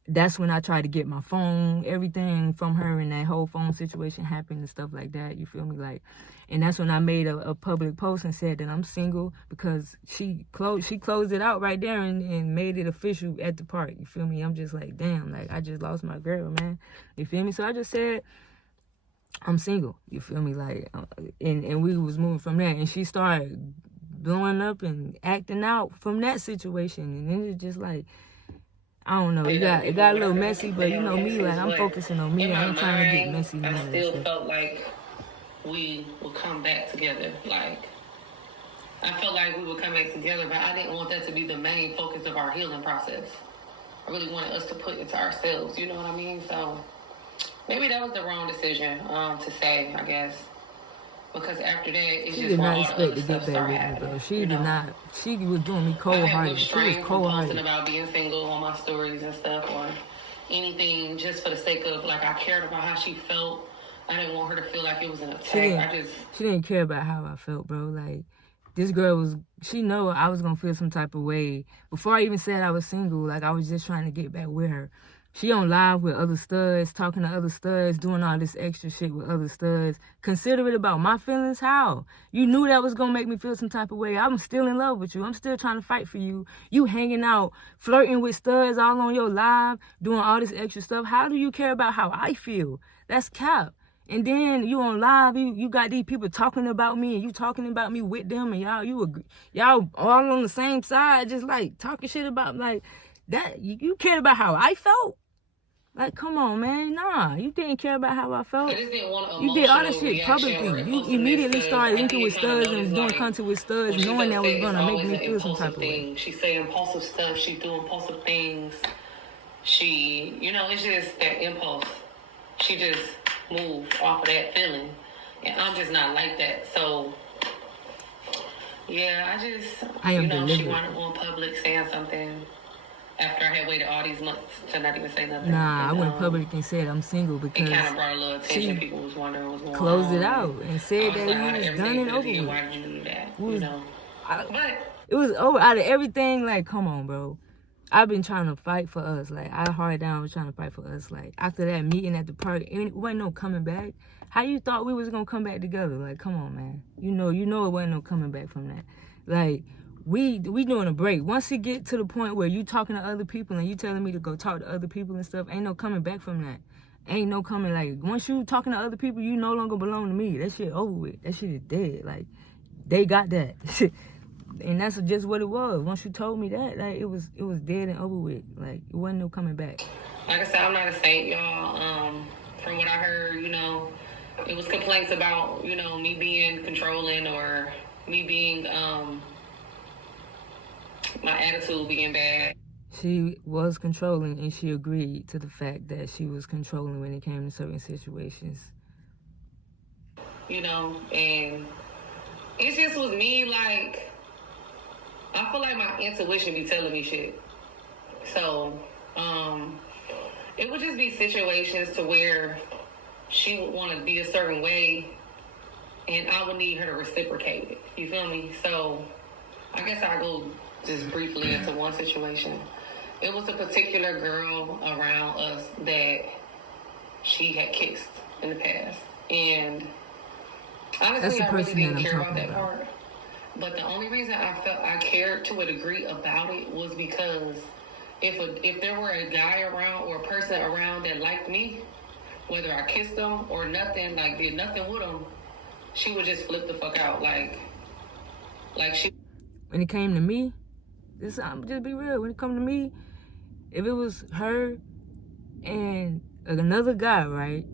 that's when I tried to get my phone, everything from her, and that whole phone situation happened and stuff like that. You feel me? Like, and that's when I made a public post and said that I'm single, because she closed it out right there and made it official at the park. You feel me? I'm just like, damn, like, I just lost my girl, man. You feel me? So I just said, I'm single. You feel me? Like, and we was moving from there, and she started blowing up and acting out from that situation, and then it's just like, I don't know, it got a little messy, but you know me, like, I'm focusing on me. I ain't trying to get messy. I still felt like we would come back together. Like, I felt like we would come back together, but I didn't want that to be the main focus of our healing process. I really wanted us to put it to ourselves, you know what I mean? So maybe that was the wrong decision to say, I guess. Because after that, she did not expect to get back with me, bro. She did not. She was doing me cold-hearted. She was cold-hearted. Posting about being single on my stories and stuff, or anything, just for the sake of, like, I cared about how she felt. I didn't want her to feel like it was an attack. She didn't care about how I felt, bro. Like, this girl she know I was gonna feel some type of way before I even said I was single. Like, I was just trying to get back with her. She on live with other studs, talking to other studs, doing all this extra shit with other studs. Considerate about my feelings? How? You knew that was going to make me feel some type of way. I'm still in love with you. I'm still trying to fight for you. You hanging out, flirting with studs all on your live, doing all this extra stuff. How do you care about how I feel? That's cap. And then you on live, you got these people talking about me, and you talking about me with them, and y'all all on the same side, just like talking shit about, like, that. You cared about how I felt? Like, come on, man. Nah, you didn't care about how I felt. You did all that shit publicly. You immediately started linking with studs and doing content with studs, knowing that was going to make me feel some type of way. She say impulsive stuff. She do impulsive things. She, it's just that impulse. She just moved off of that feeling. And I'm just not like that. So, yeah, I am delivered. She wanted to go in public saying something. After I had waited all these months to not even say nothing. Nah, I went public and said I'm single because it kind of brought a little attention. People was wondering what's going on. Closed it out and said that it was done and over with. Why did you do that? It was over. Out of everything, like, come on, bro. I've been trying to fight for us. Like, I hard down was trying to fight for us. Like, after that meeting at the park, it wasn't no coming back. How you thought we was gonna come back together? Like, come on, man. You know it wasn't no coming back from that. Like, we doing a break. Once it get to the point where you talking to other people and you telling me to go talk to other people and stuff, ain't no coming back from that. Ain't no coming, like, once you talking to other people, you no longer belong to me. That shit over with. That shit is dead. Like, they got that. And that's just what it was. Once you told me that, like, it was dead and over with. Like, it wasn't no coming back. Like I said, I'm not a saint, y'all. From what I heard, it was complaints about, me being controlling or me being, my attitude being bad. She was controlling, and she agreed to the fact that she was controlling when it came to certain situations. And it just was me, like, I feel like my intuition be telling me shit. So, it would just be situations to where she would want to be a certain way, and I would need her to reciprocate it. You feel me? So, I guess I'll go just briefly into one situation. It was a particular girl around us that she had kissed in the past. And honestly, I really didn't care about that part. But the only reason I felt I cared to a degree about it was because if there were a guy around or a person around that liked me, whether I kissed them or nothing, like did nothing with them, she would just flip the fuck out. Like she. When it came to me, I'm just be real. When it come to me, if it was her and another guy, right,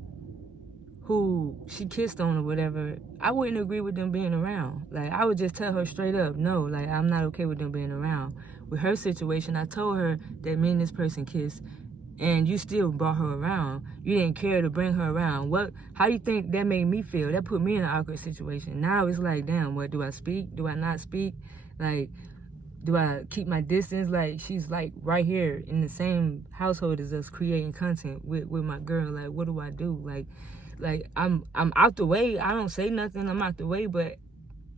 who she kissed on or whatever, I wouldn't agree with them being around. Like, I would just tell her straight up, no, like, I'm not okay with them being around. With her situation, I told her that me and this person kissed, and you still brought her around. You didn't care to bring her around. How you think that made me feel? That put me in an awkward situation. Now it's like, damn, what, do I speak? Do I not speak? Like, do I keep my distance? Like, she's like right here in the same household as us, creating content with my girl. Like, what do I do? Like I'm out the way. I don't say nothing. I'm out the way, but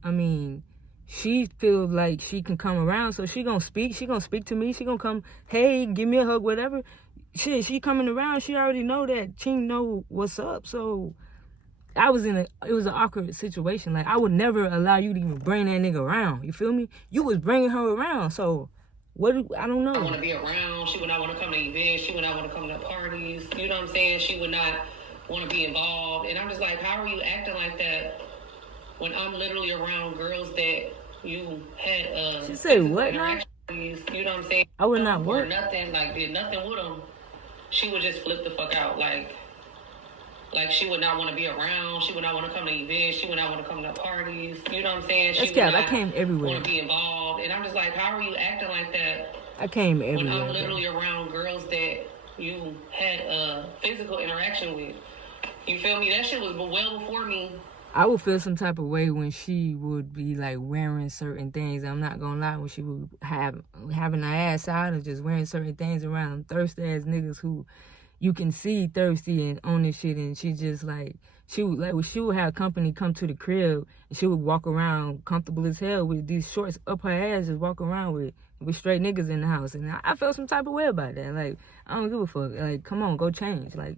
I mean, she feels like she can come around, so she gonna speak. She gonna speak to me. She gonna come, hey, give me a hug, whatever. Shit, she coming around. She already know that. She know what's up. So it was an awkward situation. Like, I would never allow you to even bring that nigga around. You feel me? You was bringing her around. So I don't know. I want to be around. She would not want to come to events. She would not want to come to parties. You know what I'm saying? She would not want to be involved. And I'm just like, how are you acting like that when I'm literally around girls that you had she said what now? You know what I'm saying? I would not or nothing, like did nothing with them. She would just flip the fuck out. Like she would not want to be around. She would not want to come to events. She would not want to come to parties. You know what I'm saying? She would not I came everywhere. Want to be involved. And I'm just like, how are you acting like that? I came everywhere. When I'm literally around girls that you had a physical interaction with. You feel me? That shit was well before me. I would feel some type of way when she would be like wearing certain things. I'm not gonna lie, when she would having her ass out and just wearing certain things around them thirsty ass niggas who you can see thirsty and on this shit, and she just like she would have company come to the crib and she would walk around comfortable as hell with these shorts up her ass, just walk around with straight niggas in the house, and I felt some type of way about that. Like, I don't give a fuck. Like, come on, go change. Like,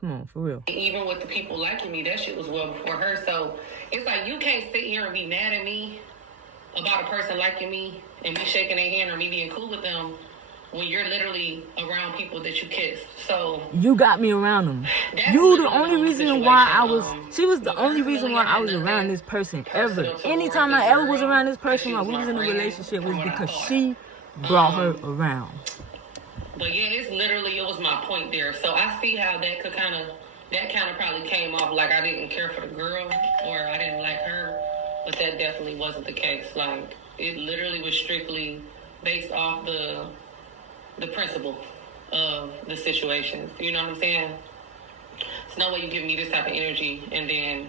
come on, for real. Even with the people liking me, that shit was well before her. So it's like, you can't sit here and be mad at me about a person liking me and me shaking their hand or me being cool with them when you're literally around people that you kissed. So you got me around them. You the only reason why I was. She was the only reason why I was around this person ever. Anytime I ever was around this person while we was in a relationship was because she brought her around. But yeah, it was my point there. So I see how that kind of probably came off like I didn't care for the girl or I didn't like her, but that definitely wasn't the case. Like, it literally was strictly based off the principle of the situation. You know what I'm saying? It's no way you give me this type of energy and then,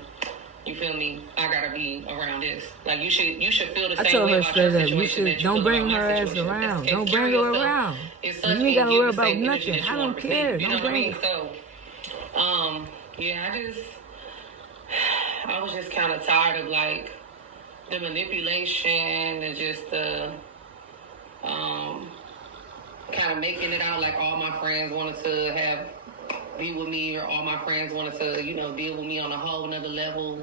you feel me, I gotta be around this. Like, you should feel the same way about your situation. Don't bring her ass around. Don't bring her around. You ain't gotta worry about nothing. I don't care. Don't bring her. So, yeah, I was just kind of tired of, like, the manipulation and just the, kind of making it out like all my friends wanted to be with me, or all my friends wanted to, deal with me on a whole nother level.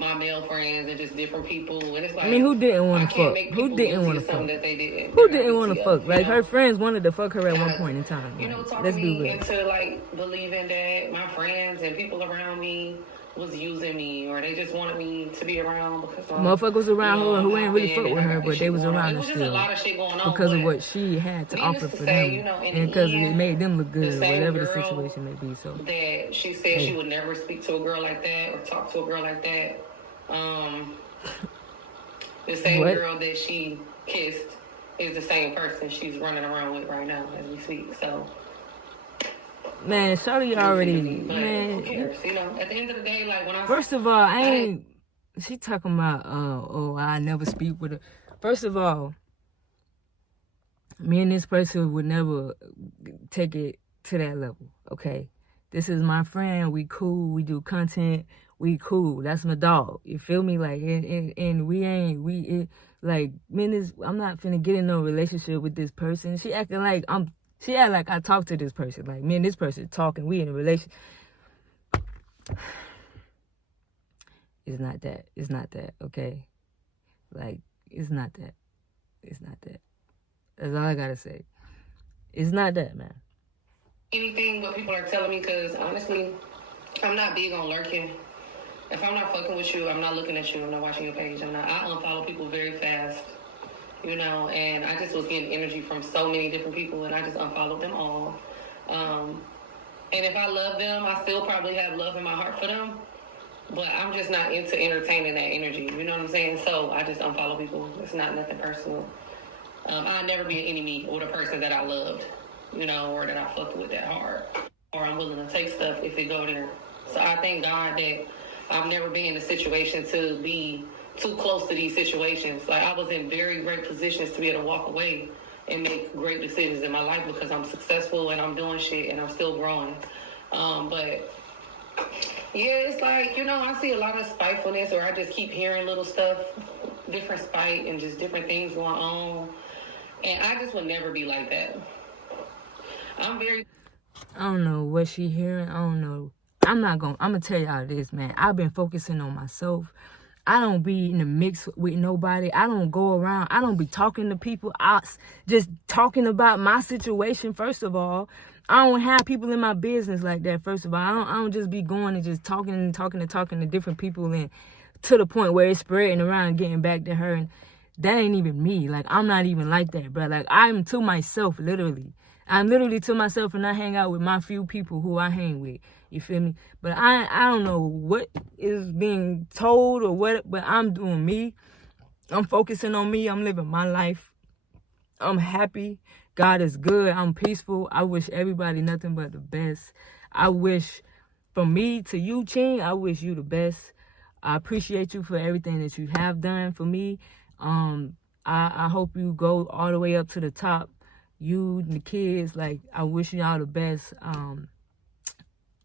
my male friends and just different people, and it's like, I mean, who didn't want to fuck? Who didn't want to fuck? That they didn't. Who didn't want to fuck? Like, her friends wanted to fuck her at one point in time. You know, like, talking let's be me real. into like believing that my friends and people around me was using me, or they just wanted me to be around because motherfuckers around her who ain't really fuck with her, but they was around her still. still A lot of shit going on because of what she had to offer for them, and because it made them look good, whatever the situation may be. So that she said she would never speak to a girl like that or talk to a girl like that. The same girl that she kissed is the same person she's running around with right now as we speak. So. Man, shawty already, man. Who cares? You know, at the end of the day, like when I... First of all, I ain't... She talking about, I never speak with her. First of all, me and this person would never take it to that level, okay? This is my friend. We cool. We do content. We cool. That's my dog. You feel me? Like, and we ain't, like, man, I'm not finna get in no relationship with this person. She act like I talk to this person. Like, me and this person talking. We in a relationship. It's not that. It's not that, okay? Like, it's not that. It's not that. That's all I gotta say. It's not that, man. Anything what people are telling me, because honestly, I'm not big on lurking. If I'm not fucking with you, I'm not looking at you. I'm not watching your page. I unfollow people very fast. You know, and I just was getting energy from so many different people, and I just unfollowed them all. And if I love them, I still probably have love in my heart for them, but I'm just not into entertaining that energy. You know what I'm saying? So I just unfollow people. It's not nothing personal. I'd never be an enemy with a person that I loved, you know, or that I fucked with that hard, or I'm willing to take stuff if it go there. So I thank God that I've never been in a situation to be too close to these situations. Like, I was in very great positions to be able to walk away and make great decisions in my life because I'm successful and I'm doing shit and I'm still growing. But yeah, it's like, you know, I see a lot of spitefulness, or I just keep hearing little stuff, different spite and just different things going on. And I just would never be like that. I don't know what she hearing. I don't know. I'm gonna tell y'all this, man. I've been focusing on myself. I don't be in the mix with nobody. I don't go around. I don't be talking to people. I just talking about my situation, first of all. I don't have people in my business like that, first of all. I don't just be going and just talking to different people, and to the point where it's spreading around and getting back to her. And that ain't even me. Like, I'm not even like that, bro. Like, I'm to myself, literally. I'm literally to myself, and I hang out with my few people who I hang with. You feel me? But I don't know what is being told or what, but I'm doing me. I'm focusing on me. I'm living my life. I'm happy. God is good. I'm peaceful. I wish everybody nothing but the best. I wish, from me to you, Ching, I wish you the best. I appreciate you for everything that you have done for me. I hope you go all the way up to the top. You and the kids, like, I wish y'all the best.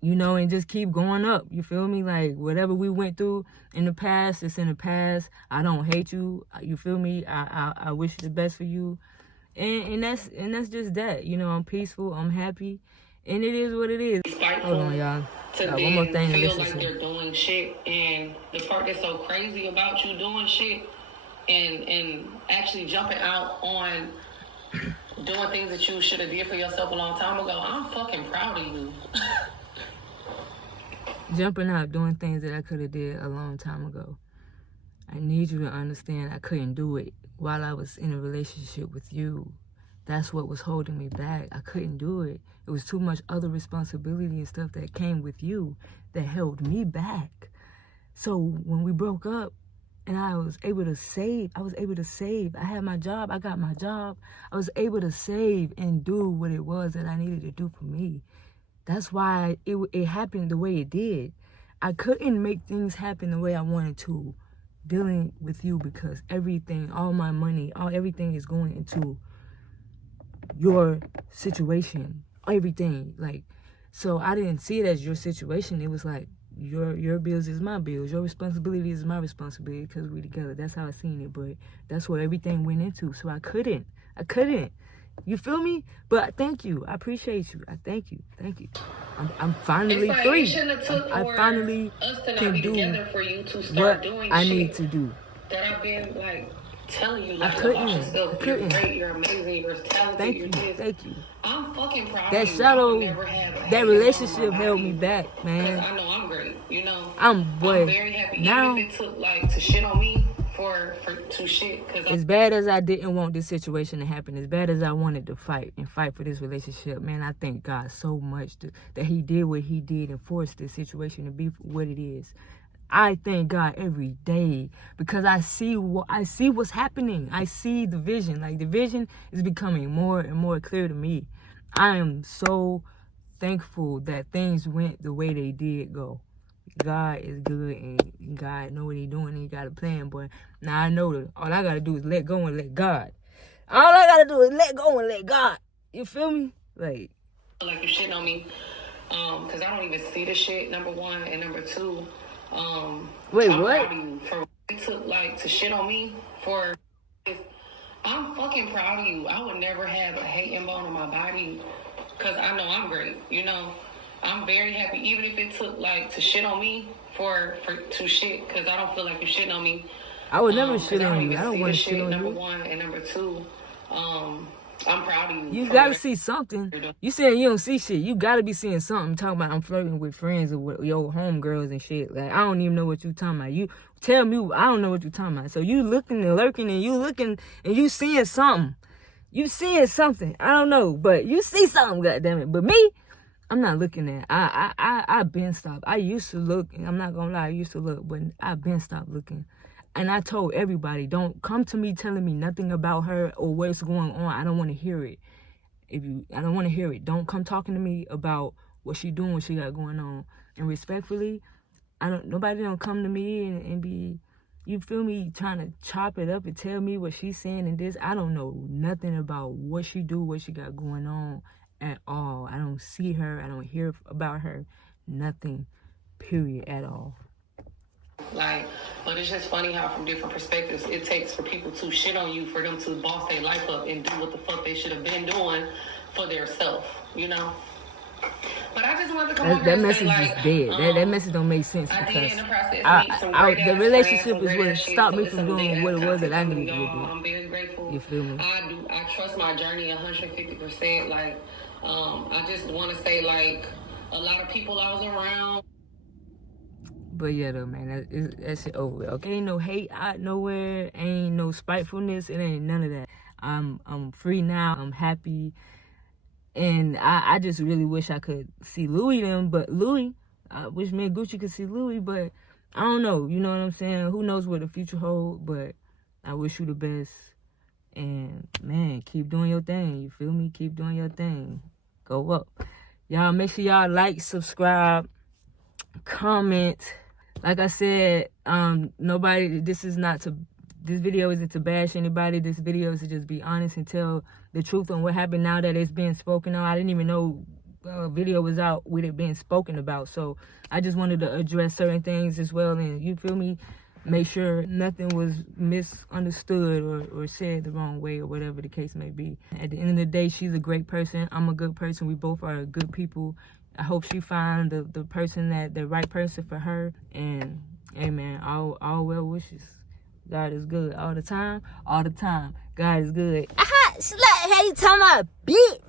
You know, and just keep going up. You feel me? Like, whatever we went through in the past, it's in the past. I don't hate you. You feel me? I wish you the best for you. And that's just that. You know, I'm peaceful. I'm happy. And it is what it is. Hold on, y'all. One more thing to listen like to. They're doing shit. And the part that's so crazy about you doing shit and actually jumping out on doing things that you should have did for yourself a long time ago, I'm fucking proud of you. Jumping out, doing things that I could have did a long time ago. I need you to understand I couldn't do it while I was in a relationship with you. That's what was holding me back. I couldn't do it. It was too much other responsibility and stuff that came with you that held me back. So when we broke up and I was able to save. I had my job. I got my job. I was able to save and do what it was that I needed to do for me. That's why it happened the way it did. I couldn't make things happen the way I wanted to dealing with you because everything, all my money, everything is going into your situation. Everything. Like, so I didn't see it as your situation. It was like your bills is my bills. Your responsibility is my responsibility because we together. That's how I seen it. But that's what everything went into. So I couldn't. You feel me? But thank you. I appreciate you. I thank you. Thank you. I'm finally It's like free. it shouldn't have took I for finally us to not can be do together for you to start what doing I shit need to do. that I've been like telling you I like couldn't. about yourself. I You're couldn't. great, you're amazing, you're talented, Thank you're you. this. Thank you. I'm fucking proud That of you. I shadow, would never have a that hate relationship on my held me body back, because man. I know I'm great, you know. I'm very happy. now. Even if it took like to shit on me for to shit. Cause As bad as I didn't want this situation to happen, as bad as I wanted to fight for this relationship, man, I thank God so much that he did what he did and forced this situation to be what it is. I thank God every day because I see what's happening. I see the vision. Like, the vision is becoming more and more clear to me. I am so thankful that things went the way they did go. God is good and God know what he doing and he got a plan, boy. Now I know that all I gotta do is let go and let God. All I gotta do is let go and let God. You feel me? Like you're shitting on me. Cause I don't even see the shit, number one, and number two, wait, I'm what? proud of you for it took like to shit on me for. I'm fucking proud of you. I would never have a hating bone in my body because I know I'm great, you know. I'm very happy, even if it took like to shit on me for to shit, because I don't feel like you're shitting on me. I would never shit on you. I don't want to shit on number you. one, and number two, I'm proud of you. You gotta see something. You saying you don't see shit. You gotta be seeing something. Talking about I'm flirting with friends or with your homegirls and shit. Like, I don't even know what you talking about. You tell me, I don't know what you talking about. So you looking and lurking and you looking and you seeing something. You seeing something. I don't know, but you see something, goddammit. But me, I'm not looking at. I been stopped. I used to look, and I'm not gonna lie, I used to look, but I been stopped looking. And I told everybody, don't come to me telling me nothing about her or what's going on. I don't want to hear it. I don't want to hear it. Don't come talking to me about what she doing, what she got going on. And respectfully, nobody don't come to me and be, you feel me, trying to chop it up and tell me what she's saying and this. I don't know nothing about what she do, what she got going on at all. I don't see her. I don't hear about her. Nothing, period, at all. Like, but it's just funny how from different perspectives it takes for people to shit on you for them to boss their life up and do what the fuck they should have been doing for their self, you know? But I just wanted to come on here that and message say, is dead. That message don't make sense I because did in the process meet some great the relationship is what stopped me from doing what it was that I needed to do. I'm very grateful. You feel me? I trust my journey 150%. Like, I just want to say, like, a lot of people I was around. But yeah, though, man, that shit over with. Okay, ain't no hate out nowhere. Ain't no spitefulness. It ain't none of that. I'm free now. I'm happy. And I just really wish I could see Louis them. But Louis, I wish me and Gucci could see Louis. But I don't know. You know what I'm saying? Who knows what the future holds? But I wish you the best. And, man, keep doing your thing. You feel me? Keep doing your thing. Go up. Y'all, make sure y'all like, subscribe, comment. Like I said, this video isn't to bash anybody. This video is to just be honest and tell the truth on what happened now that it's being spoken on. I didn't even know a video was out with it being spoken about. So I just wanted to address certain things as well. And you feel me? Make sure nothing was misunderstood or said the wrong way or whatever the case may be. At the end of the day, she's a great person. I'm a good person. We both are good people. I hope she find the person the right person for her. And hey, man, all well wishes. God is good all the time. All the time. God is good. Aha! Slut, how you talking about, bitch?